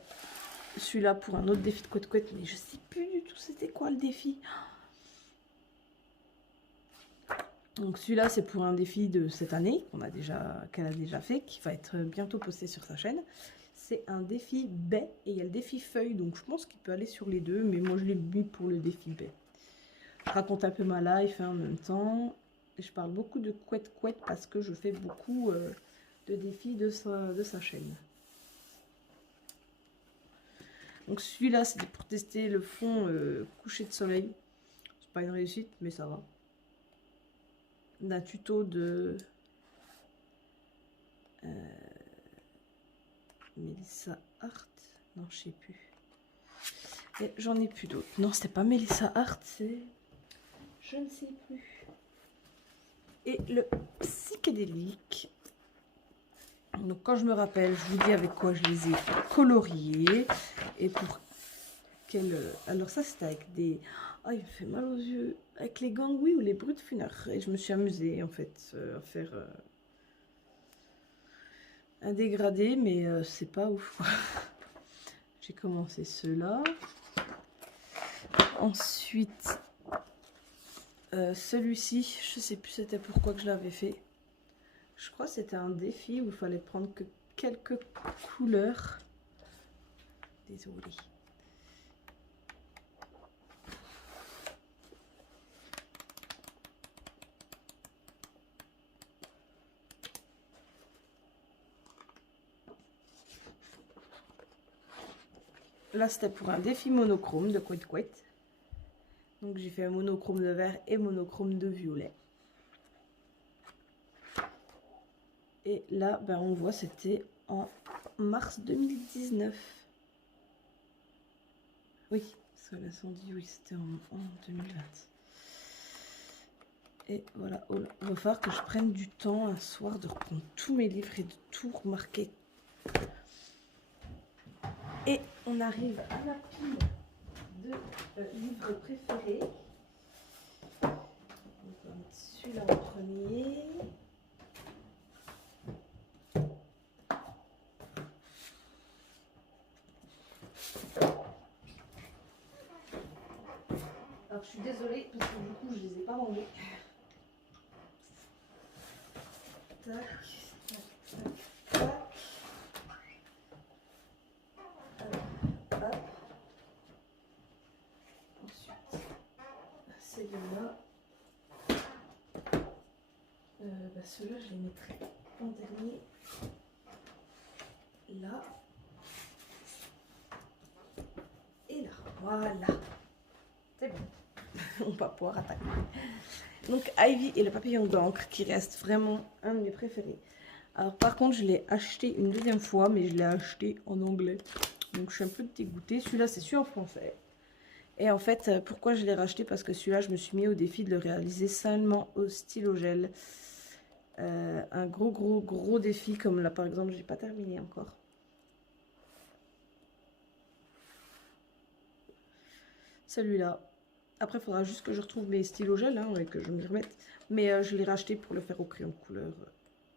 Celui-là pour un autre défi de couette-couette. Mais je sais plus du tout c'était quoi le défi. Donc celui-là, c'est pour un défi de cette année qu'elle a déjà fait, qui va être bientôt posté sur sa chaîne. C'est un défi baie et il y a le défi feuille, donc je pense qu'il peut aller sur les deux, mais moi je l'ai mis pour le défi baie. Je raconte un peu ma life en même temps. Et je parle beaucoup de couette-couette parce que je fais beaucoup de défis de sa chaîne. Donc celui-là, c'était pour tester le fond coucher de soleil. C'est pas une réussite, mais ça va. D'un tuto de Melissa Hart. Non, je sais plus. Et j'en ai plus d'autres. Non, c'était pas Melissa Hart, c'est... Je ne sais plus. Et le psychédélique. Donc quand je me rappelle, je vous dis avec quoi je les ai coloriés. Et pour quel... Alors ça, c'était avec des... Ah, il me fait mal aux yeux. Avec les gangouis ou les brutes funères. Et je me suis amusée, en fait, à faire... un dégradé, mais c'est pas ouf. J'ai commencé ceux-là. Ensuite, celui-ci, je sais plus c'était pourquoi que je l'avais fait. Je crois que c'était un défi où il fallait prendre que quelques couleurs. Désolée. Là, c'était pour un défi monochrome de couette-couette. Donc, j'ai fait un monochrome de vert et monochrome de violet. Et là, ben, on voit, c'était en mars 2019. Oui, parce que l'incendie, oui, c'était en 2020. Et voilà, il va falloir que je prenne du temps un soir de reprendre tous mes livres et de tout remarquer. Et on arrive à la pile de livres préférés. On va mettre celui-là en premier. Alors je suis désolée parce que du coup je les ai pas rangés. Tac, tac, tac, tac. Hop. Ensuite, celui-là. Bah, ceux-là, je les mettrai en dernier. Là. Et là. Voilà. C'est bon. On va pouvoir attaquer. Donc, Ivy et le papillon d'encre qui reste vraiment un de mes préférés. Alors, par contre, je l'ai acheté une deuxième fois, mais je l'ai acheté en anglais. Donc, je suis un peu dégoûtée. Celui-là, c'est celui en français. Et en fait, pourquoi je l'ai racheté? Parce que celui-là, je me suis mis au défi de le réaliser seulement au stylo gel. Un gros défi, comme là par exemple, j'ai pas terminé encore. Celui-là. Après, il faudra juste que je retrouve mes stylos gel hein, et que je m'y remette. Mais je l'ai racheté pour le faire au crayon de couleur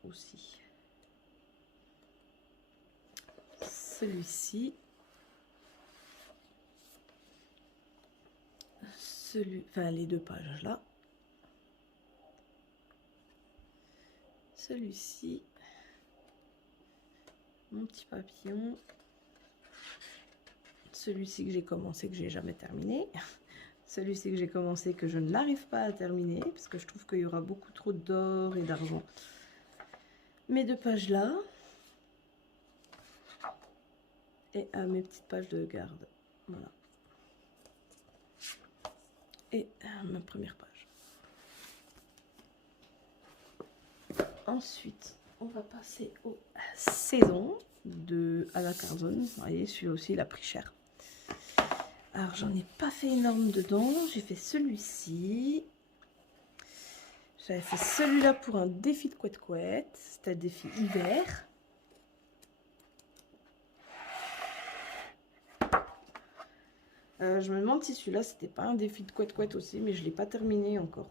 aussi. Celui-ci. Enfin, les deux pages là. Celui-ci. Mon petit papillon. Celui-ci que j'ai commencé, que j'ai jamais terminé. Celui-ci que j'ai commencé, que je n'arrive pas à terminer, parce que je trouve qu'il y aura beaucoup trop d'or et d'argent. Mes deux pages là. Et mes petites pages de garde. Voilà. Et ma première page. Ensuite, on va passer aux saisons de à la Carzone. Vous voyez, celui-là aussi, il a pris cher. Alors, j'en ai pas fait énorme dedans. J'ai fait celui-ci. J'avais fait celui-là pour un défi de couette-couette. C'était un défi hiver. Je me demande si celui-là, c'était pas un défi de couette-couette aussi, mais je ne l'ai pas terminé encore.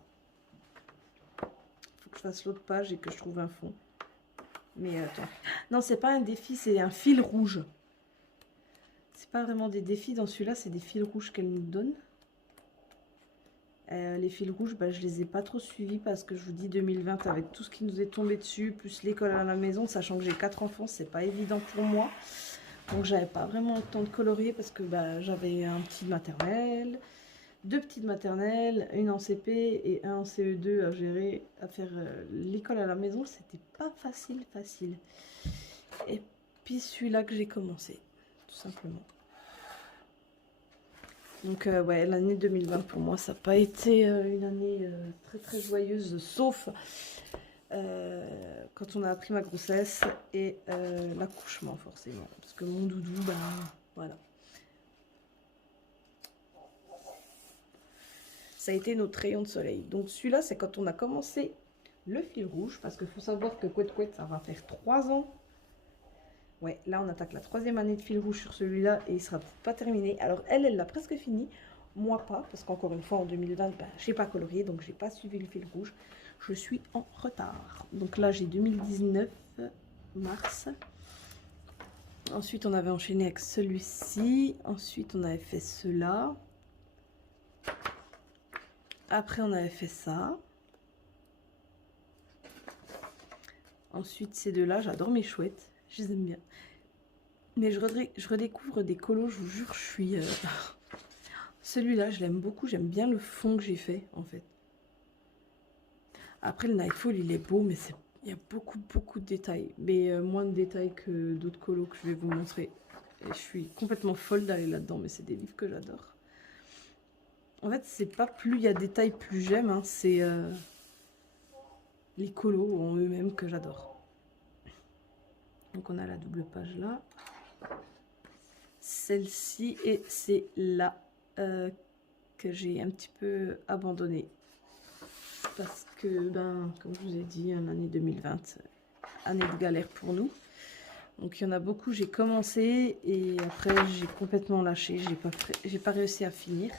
Il faut que je fasse l'autre page et que je trouve un fond. Mais attends. Non, c'est pas un défi, c'est un fil rouge. C'est pas vraiment des défis dans celui-là, c'est des fils rouges qu'elle nous donne. Les fils rouges, bah, je les ai pas trop suivis parce que je vous dis 2020 avec tout ce qui nous est tombé dessus, plus l'école à la maison, sachant que j'ai 4 enfants, c'est pas évident pour moi. Donc j'avais pas vraiment le temps de colorier parce que bah, j'avais un petit maternel, 2 petites maternelles, une en CP et un en CE2 à gérer, à faire l'école à la maison, c'était pas facile. Et puis celui-là que j'ai commencé, tout simplement. Donc ouais, l'année 2020 pour moi, ça n'a pas été une année très joyeuse, sauf quand on a appris ma grossesse et l'accouchement forcément. Parce que mon doudou, ben voilà. Ça a été notre rayon de soleil. Donc celui-là, c'est quand on a commencé le fil rouge, parce qu'il faut savoir que Couette Couette, ça va faire 3 ans. Ouais, là on attaque la 3e année de fil rouge sur celui-là et il sera pas terminé. Alors elle l'a presque fini, moi pas, parce qu'encore une fois en 2020, ben, j'ai pas colorié, donc j'ai pas suivi le fil rouge. Je suis en retard. Donc là j'ai 2019, mars. Ensuite on avait enchaîné avec celui-ci. Ensuite on avait fait cela. Après on avait fait ça. Ensuite ces deux-là, j'adore mes chouettes. Je les aime bien. Mais je redécouvre des colos, je vous jure, je suis... Celui-là, je l'aime beaucoup. J'aime bien le fond que j'ai fait, en fait. Après, le Nightfall, il est beau, mais il y a beaucoup de détails. Mais moins de détails que d'autres colos que je vais vous montrer. Et je suis complètement folle d'aller là-dedans, mais c'est des livres que j'adore. En fait, c'est pas plus il y a de détails, plus j'aime. Hein, c'est les colos en eux-mêmes que j'adore. Donc, on a la double page là. Celle-ci, et c'est là que j'ai un petit peu abandonné. Parce que, ben, comme je vous ai dit, l'année 2020, année de galère pour nous. Donc, il y en a beaucoup, j'ai commencé et après, j'ai complètement lâché. J'ai pas réussi à finir.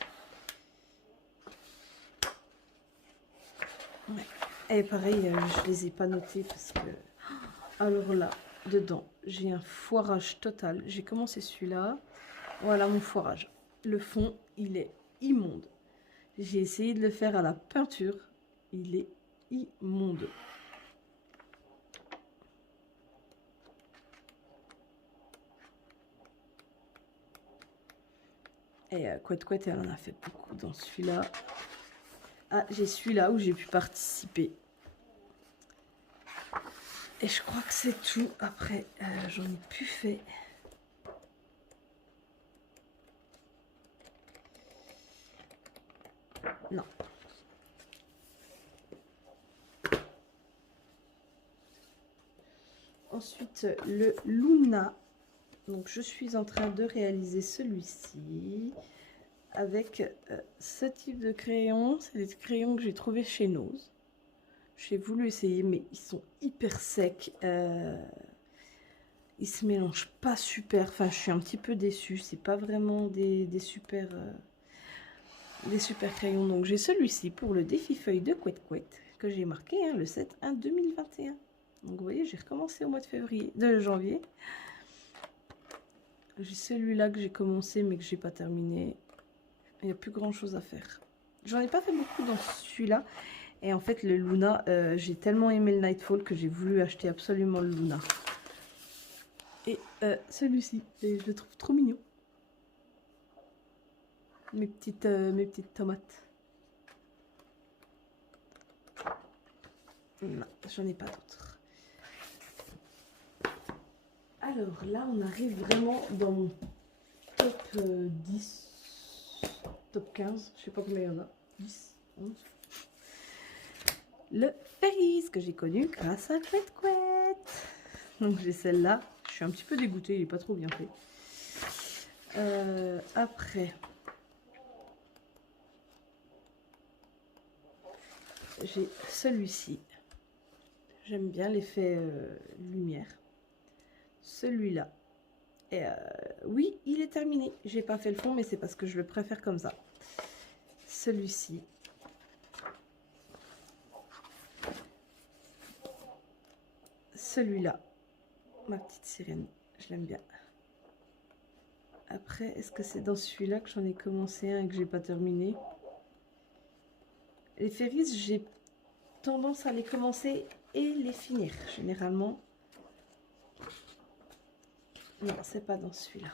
Ouais. Et pareil, je les ai pas notés parce que... Alors là, dedans, j'ai un foirage total. J'ai commencé celui-là. Voilà mon foirage. Le fond, il est immonde. J'ai essayé de le faire à la peinture. Il est immonde. Et Couette Couette, elle en a fait beaucoup dans celui-là. Ah, j'ai celui-là où j'ai pu participer. Et je crois que c'est tout. Après, j'en ai plus fait. Non. Ensuite, le Luna. Donc, je suis en train de réaliser celui-ci. avec ce type de crayon. C'est des crayons que j'ai trouvé chez Nose. J'ai voulu essayer, mais ils sont hyper secs. Ils se mélangent pas super. Enfin, je suis un petit peu déçue. C'est pas vraiment des super crayons. Donc, j'ai celui-ci pour le défi feuille de Couette Couette que j'ai marqué hein, le 7/1 2021. Donc, vous voyez, j'ai recommencé au mois de janvier. J'ai celui-là que j'ai commencé, mais que j'ai pas terminé. Il n'y a plus grand chose à faire. J'en ai pas fait beaucoup dans celui-là. Et en fait, le Luna, j'ai tellement aimé le Nightfall que j'ai voulu acheter absolument le Luna. Et celui-ci, je le trouve trop mignon. Mes petites tomates. Non, j'en ai pas d'autres. Alors là, on arrive vraiment dans mon top 10, top 15, je sais pas combien il y en a. 10, 11. Le Fairies que j'ai connu grâce à Couette Couette. Donc j'ai celle-là. Je suis un petit peu dégoûtée, il n'est pas trop bien fait. Après, j'ai celui-ci. J'aime bien l'effet lumière. Celui-là. Et oui, il est terminé. J'ai pas fait le fond, mais c'est parce que je le préfère comme ça. Celui-ci. Celui-là. Ma petite sirène. Je l'aime bien. Après, est-ce que c'est dans celui-là que j'en ai commencé un et que j'ai pas terminé? Les Fairies, j'ai tendance à les commencer et les finir, généralement. Non, c'est pas dans celui-là.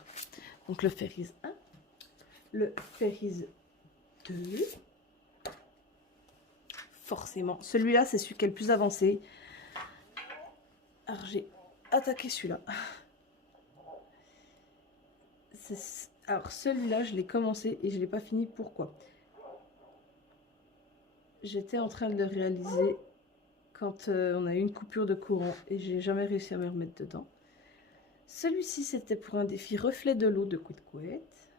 Donc le Fairies 1, le Fairies 2. Forcément, celui-là, c'est celui qui est le plus avancé. Alors, j'ai attaqué celui-là. Alors, celui-là, je l'ai commencé et je ne l'ai pas fini. Pourquoi? J'étais en train de le réaliser quand on a eu une coupure de courant et j'ai jamais réussi à me remettre dedans. Celui-ci, c'était pour un défi reflet de l'eau de Couette Couette.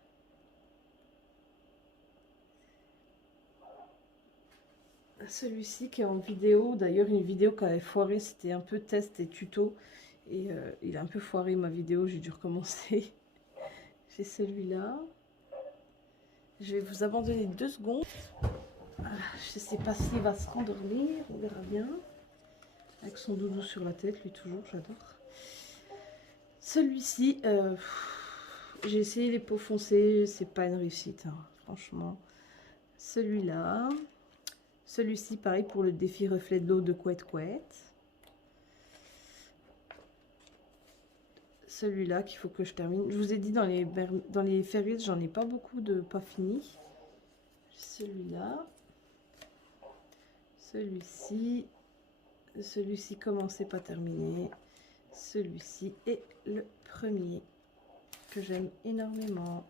Celui-ci qui est en vidéo, d'ailleurs une vidéo qui avait foiré, c'était un peu test et tuto. Et il a un peu foiré ma vidéo, j'ai dû recommencer. J'ai celui-là. Je vais vous abandonner 2 secondes. Je sais pas s'il va se rendormir, on verra bien. Avec son doudou sur la tête, lui toujours, j'adore. Celui-ci, j'ai essayé les peaux foncées, c'est pas une réussite, hein, franchement. Celui-là. Celui-ci, pareil pour le défi reflet de l'eau de Couette Couette. Celui-là qu'il faut que je termine. Je vous ai dit dans les Fairies, j'en ai pas beaucoup de pas fini. Celui-là. Celui-ci. Celui-ci commencé, pas terminé. Celui-ci est le premier que j'aime énormément.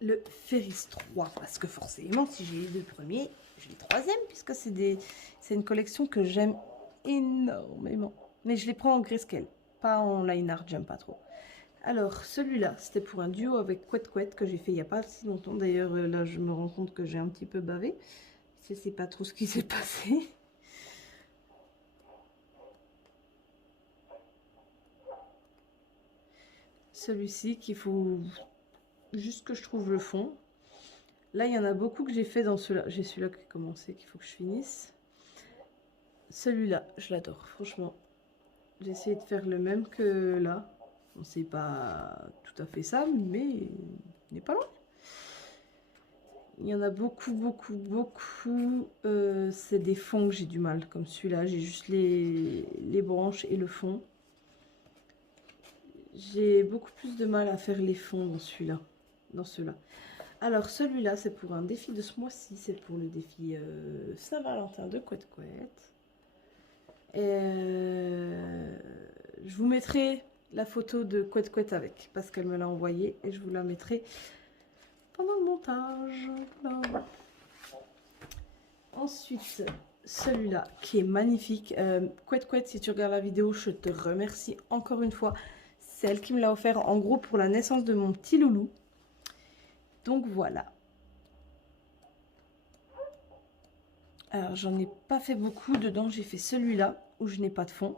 Le Fairies 3, parce que forcément, si j'ai les 2 premiers, j'ai le 3e, puisque c'est une collection que j'aime énormément. Mais je les prends en grayscale, pas en line art, j'aime pas trop. Alors, celui-là, c'était pour un duo avec Couette Couette que j'ai fait il n'y a pas si longtemps. D'ailleurs, là, je me rends compte que j'ai un petit peu bavé. Je sais pas trop ce qui s'est passé. Celui-ci qu'il faut juste que je trouve le fond. Là, il y en a beaucoup que j'ai fait dans ceux-là. J'ai celui-là qui a commencé, qu'il faut que je finisse. Celui-là, je l'adore, franchement. J'ai essayé de faire le même que là. Bon, c'est pas tout à fait ça, mais il n'est pas loin. Il y en a beaucoup, beaucoup, beaucoup. C'est des fonds que j'ai du mal, comme celui-là. J'ai juste les branches et le fond. J'ai beaucoup plus de mal à faire les fonds dans celui-là. Dans ceux-là. Alors, celui-là, c'est pour un défi de ce mois-ci. C'est pour le défi Saint-Valentin de Couette Couette. Je vous mettrai la photo de Couette Couette avec, parce qu'elle me l'a envoyée. Et je vous la mettrai pendant le montage. Voilà. Ensuite, celui-là qui est magnifique. Couette Couette, si tu regardes la vidéo, je te remercie encore une fois. C'est elle qui me l'a offert en gros pour la naissance de mon petit loulou. Donc voilà. Alors j'en ai pas fait beaucoup dedans, j'ai fait celui-là où je n'ai pas de fond.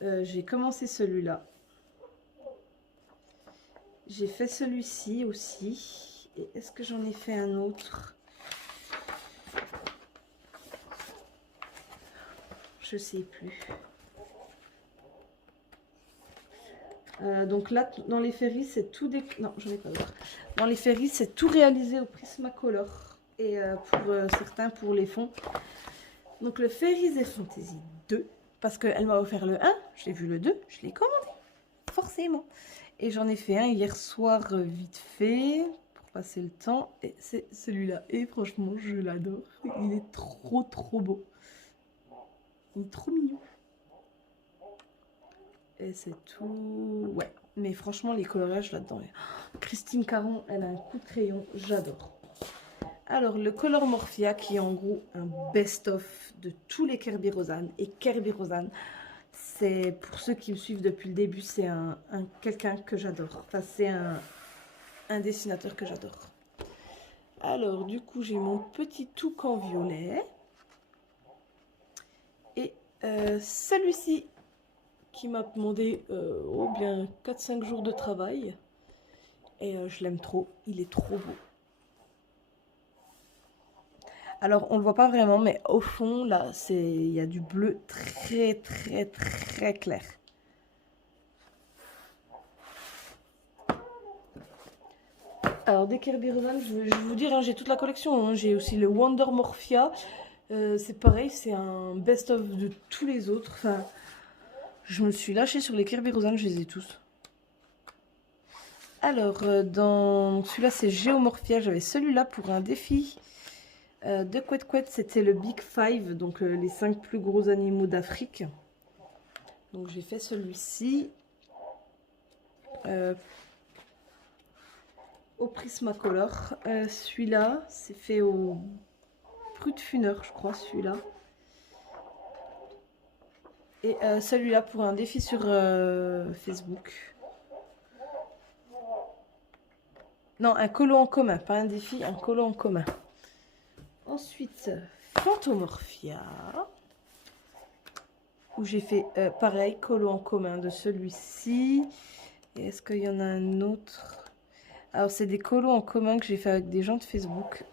J'ai commencé celui-là. J'ai fait celui-ci aussi. Et est-ce que j'en ai fait un autre? Je sais plus. Donc là, dans les ferries, c'est tout non, j'en ai pas d'autre. Dans les ferries, c'est tout réalisé au Prismacolor. Et pour certains, pour les fonds. Donc le Fairies Fantasy 2. Parce qu'elle m'a offert le 1. J'ai vu le 2. Je l'ai commandé. Forcément. Et j'en ai fait un hier soir vite fait. Pour passer le temps. Et c'est celui-là. Et franchement, je l'adore. Il est trop beau. Il est trop mignon. Et c'est tout. Ouais. Mais franchement, les coloriages là-dedans. Christine Caron, elle a un coup de crayon. J'adore. Alors, le Color Morphia, qui est en gros un best-of de tous les Kerby Rosanes. Et Kerby Rosane, c'est, pour ceux qui me suivent depuis le début, c'est quelqu'un que j'adore. Enfin, c'est un dessinateur que j'adore. Alors, du coup, j'ai mon petit toucan violet. Et celui-ci, qui m'a demandé bien 4-5 jours de travail. Et je l'aime trop, il est trop beau. Alors on le voit pas vraiment, mais au fond là, il y a du bleu très clair. Alors des Kerby Rosanes, je vais vous dire, hein, j'ai toute la collection. Hein. J'ai aussi le Wonder Morphia. C'est pareil, c'est un best-of de tous les autres. Enfin, je me suis lâchée sur les Kerby Rosanes, je les ai tous. Alors, dans celui-là, c'est Géomorphia. J'avais celui-là pour un défi de Couette Couette. C'était le Big Five, donc les 5 plus gros animaux d'Afrique. Donc, j'ai fait celui-ci au Prismacolor. Celui-là, c'est fait au Brutfuner, je crois, celui-là. Et celui-là pour un défi sur Facebook. Non, un colo en commun, pas un défi, un colo en commun. Ensuite, Phantomorphia, où j'ai fait pareil, colo en commun de celui-ci. Et est-ce qu'il y en a un autre? Alors, c'est des colos en commun que j'ai fait avec des gens de Facebook.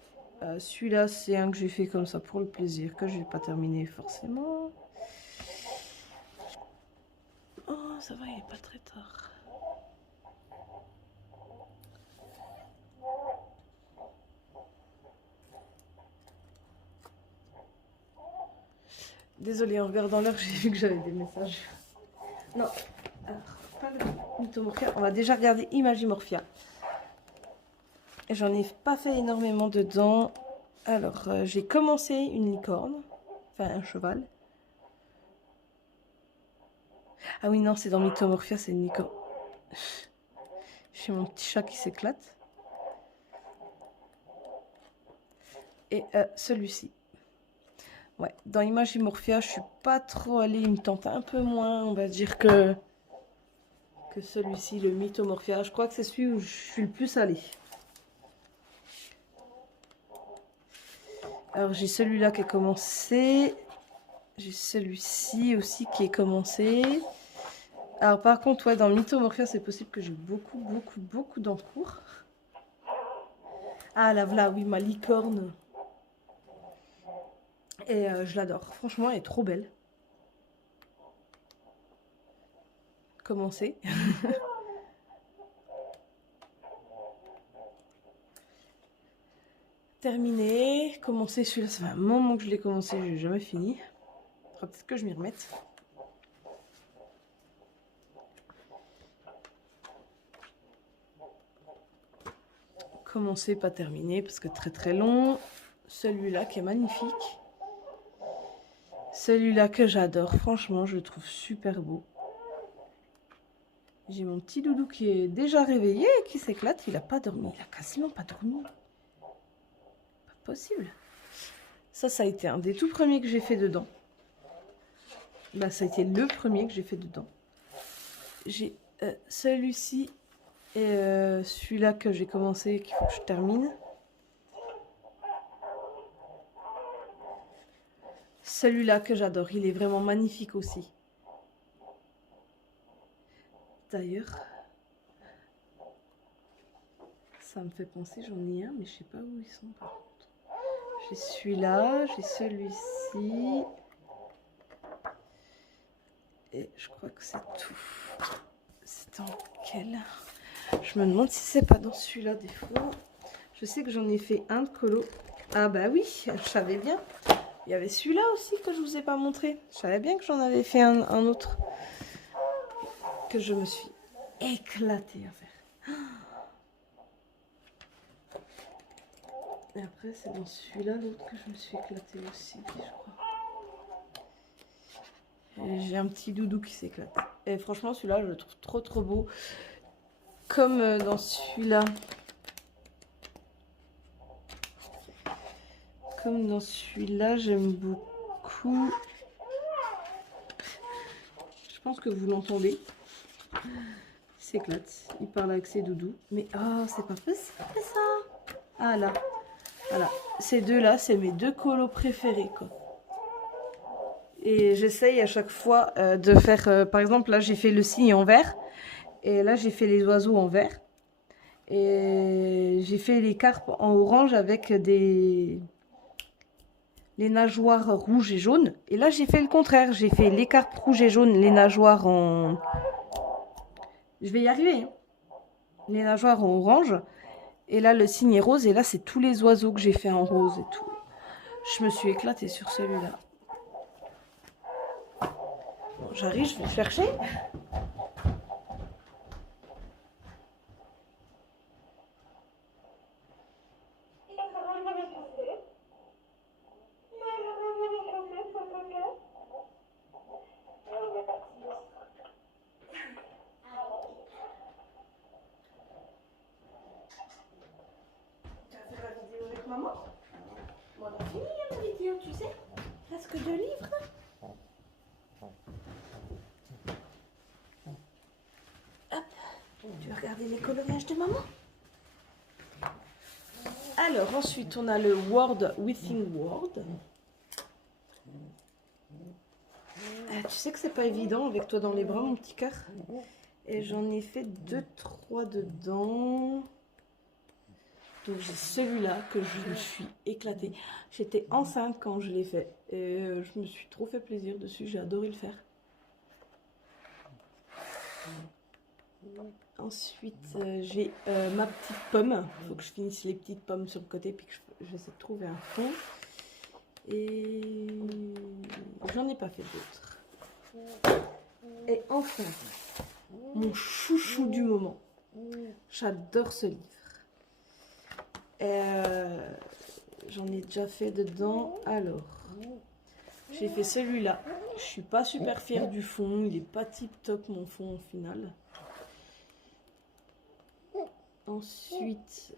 Celui-là, c'est un que j'ai fait comme ça pour le plaisir, que je vais pas terminer forcément. Oh, ça va, il n'est pas très tard. Désolée, en regardant l'heure, j'ai vu que j'avais des messages. Non, alors, pas le Mythomorphia. On va déjà regarder Imagimorphia. J'en ai pas fait énormément dedans. Alors, j'ai commencé une licorne. Enfin, un cheval. Ah oui, non, c'est dans Mythomorphia, c'est une licorne. J'ai mon petit chat qui s'éclate. Et celui-ci. Ouais, dans Imagimorphia, je suis pas trop allée. Il me tente un peu moins, on va dire, que celui-ci, le Mythomorphia. Je crois que c'est celui où je suis le plus allée. Alors, j'ai celui-là qui est commencé. J'ai celui-ci aussi qui est commencé. Alors, par contre, ouais, dans Mythomorphia, c'est possible que j'ai beaucoup d'encours. Ah, là, voilà, oui, ma licorne. Et je l'adore. Franchement, elle est trop belle. Commencer. Terminé. Commencer celui-là, ça fait un moment que je l'ai commencé, je n'ai jamais fini. Il faudra peut-être que je m'y remette. Commencer, pas terminé, parce que très long. Celui-là qui est magnifique. Celui-là que j'adore. Franchement, je le trouve super beau. J'ai mon petit doudou qui est déjà réveillé et qui s'éclate. Il n'a pas dormi. Il a quasiment pas dormi. Pas possible. Ça a été un des tout premiers que j'ai fait dedans. Bah, ça a été le premier que j'ai fait dedans. J'ai celui-ci Et celui-là que j'ai commencé, qu'il faut que je termine. Celui-là que j'adore, il est vraiment magnifique aussi. D'ailleurs, ça me fait penser, j'en ai un, mais je sais pas où ils sont par contre. J'ai celui-là, j'ai celui-ci. Et je crois que c'est tout. C'est dans quel? Je me demande si c'est pas dans celui-là des fois. Je sais que j'en ai fait un de colo. Ah bah oui, je savais bien. Il y avait celui-là aussi que je vous ai pas montré. Je savais bien que j'en avais fait un autre. Que je me suis éclatée à faire. Et après c'est dans celui-là l'autre que je me suis éclatée aussi, je crois. J'ai un petit doudou qui s'éclate. Et franchement celui-là je le trouve trop beau. Comme dans celui-là. Comme dans celui-là, j'aime beaucoup. Je pense que vous l'entendez. Il s'éclate. Il parle avec ses doudous. Mais oh, c'est pas possible ça. Ah là. Voilà. Ces deux-là, c'est mes deux colos préférés, quoi. Et j'essaye à chaque fois de faire... par exemple, là, j'ai fait le cygne en vert. Et là, j'ai fait les oiseaux en vert. Et j'ai fait les carpes en orange avec les nageoires rouges et jaunes. Et là, j'ai fait le contraire. J'ai fait les carpes rouges et jaunes, les nageoires en... Je vais y arriver. Hein. Les nageoires en orange. Et là, le cygne est rose. Et là, c'est tous les oiseaux que j'ai fait en rose et tout. Je me suis éclatée sur celui-là. Bon, j'arrive, je vais le chercher. Maman, on a fini la vidéo, tu sais. Presque 2 livres. Hop, tu vas regarder les coloriages de maman. Alors ensuite on a le Word Within Word. Tu sais que c'est pas évident avec toi dans les bras mon petit cœur. Et j'en ai fait 2-3 dedans. Donc j'ai celui-là que je me suis éclatée. J'étais enceinte quand je l'ai fait. Et je me suis trop fait plaisir dessus. J'ai adoré le faire. Ensuite j'ai ma petite pomme. Il faut que je finisse les petites pommes sur le côté. Puis que j'essaie de trouver un fond. Et j'en ai pas fait d'autres. Et enfin, mon chouchou du moment. J'adore ce livre. J'en ai déjà fait dedans. Alors, j'ai fait celui-là. Je suis pas super fière du fond. Il est pas tip top mon fond au final. Ensuite,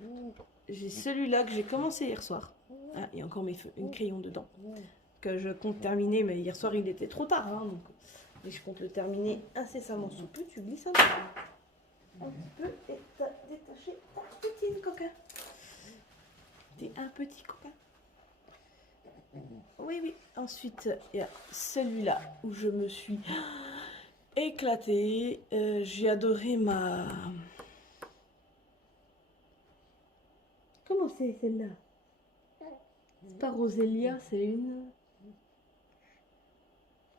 j'ai celui-là que j'ai commencé hier soir. Ah, il y a encore une crayon dedans. Que je compte terminer, mais hier soir il était trop tard. Hein, donc, mais je compte le terminer incessamment sous peu. Tu glisses un petit peu et t'as détaché ta petite coquin. T'es un petit coquin. Oui, oui. Ensuite, il y a celui-là où je me suis éclatée. J'ai adoré ma... Comment c'est celle-là? C'est pas Rosélia, c'est une...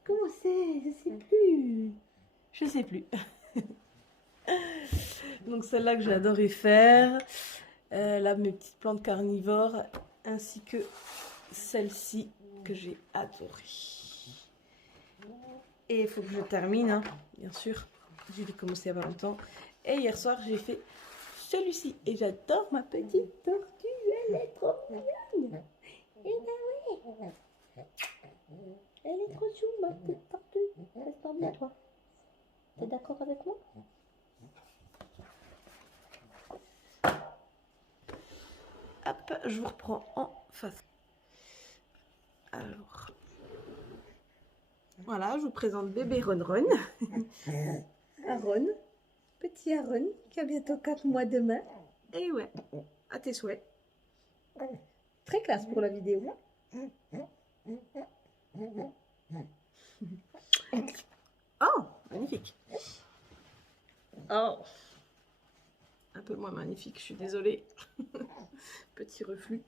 Comment c'est? Je sais plus. Je sais plus. Donc celle-là que j'ai adoré faire. Là, mes petites plantes carnivores. Ainsi que celle-ci que j'ai adorée. Et il faut que je termine, hein, bien sûr. J'ai dû commencer il y a pas longtemps. Et hier soir, j'ai fait celui-ci. Et j'adore ma petite tortue. Elle est trop mignonne. Et ben oui. Elle est trop chou, ma petite tortue. Reste en bien, toi. T'es d'accord avec moi? Hop, je vous reprends en face. Alors, voilà, je vous présente bébé Ron Ron. Un Ron, petit petit Aaron qui a bientôt 4 mois demain. Et ouais, à tes souhaits. Très classe pour la vidéo. Oh, magnifique. Oh, un peu moins magnifique, je suis désolée. Petit reflux.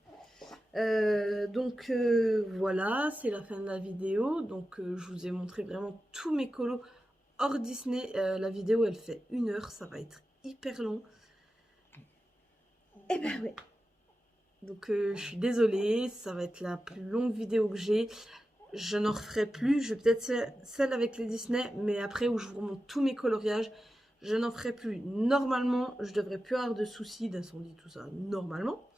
Voilà, c'est la fin de la vidéo. Donc je vous ai montré vraiment tous mes colos hors Disney. La vidéo elle fait 1 heure, ça va être hyper long. Et ben ouais. Donc je suis désolée, ça va être la plus longue vidéo que j'ai. Je n'en referai plus. Je vais peut-être celle avec les Disney, mais après où je vous remonte tous mes coloriages, je n'en ferai plus. Normalement, je devrais plus avoir de soucis d'incendie, tout ça, normalement.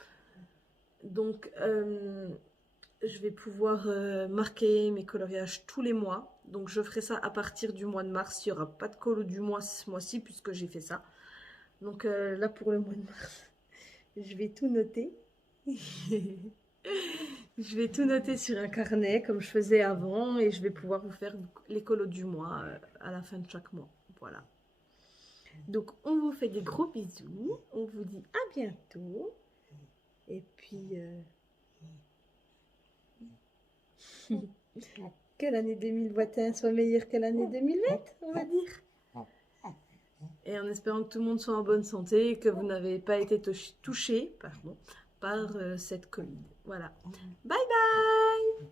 Donc, je vais pouvoir marquer mes coloriages tous les mois. Donc, je ferai ça à partir du mois de mars. Il n'y aura pas de colo du mois ce mois-ci puisque j'ai fait ça. Donc, là, pour le mois de mars, je vais tout noter. Je vais tout noter sur un carnet comme je faisais avant et je vais pouvoir vous faire les colos du mois à la fin de chaque mois. Voilà. Donc, on vous fait des gros bisous. On vous dit à bientôt. Et puis, que l'année 2021 soit meilleure que l'année 2020, on va dire. Et en espérant que tout le monde soit en bonne santé et que vous n'avez pas été touché par cette Covid. Voilà. Bye bye!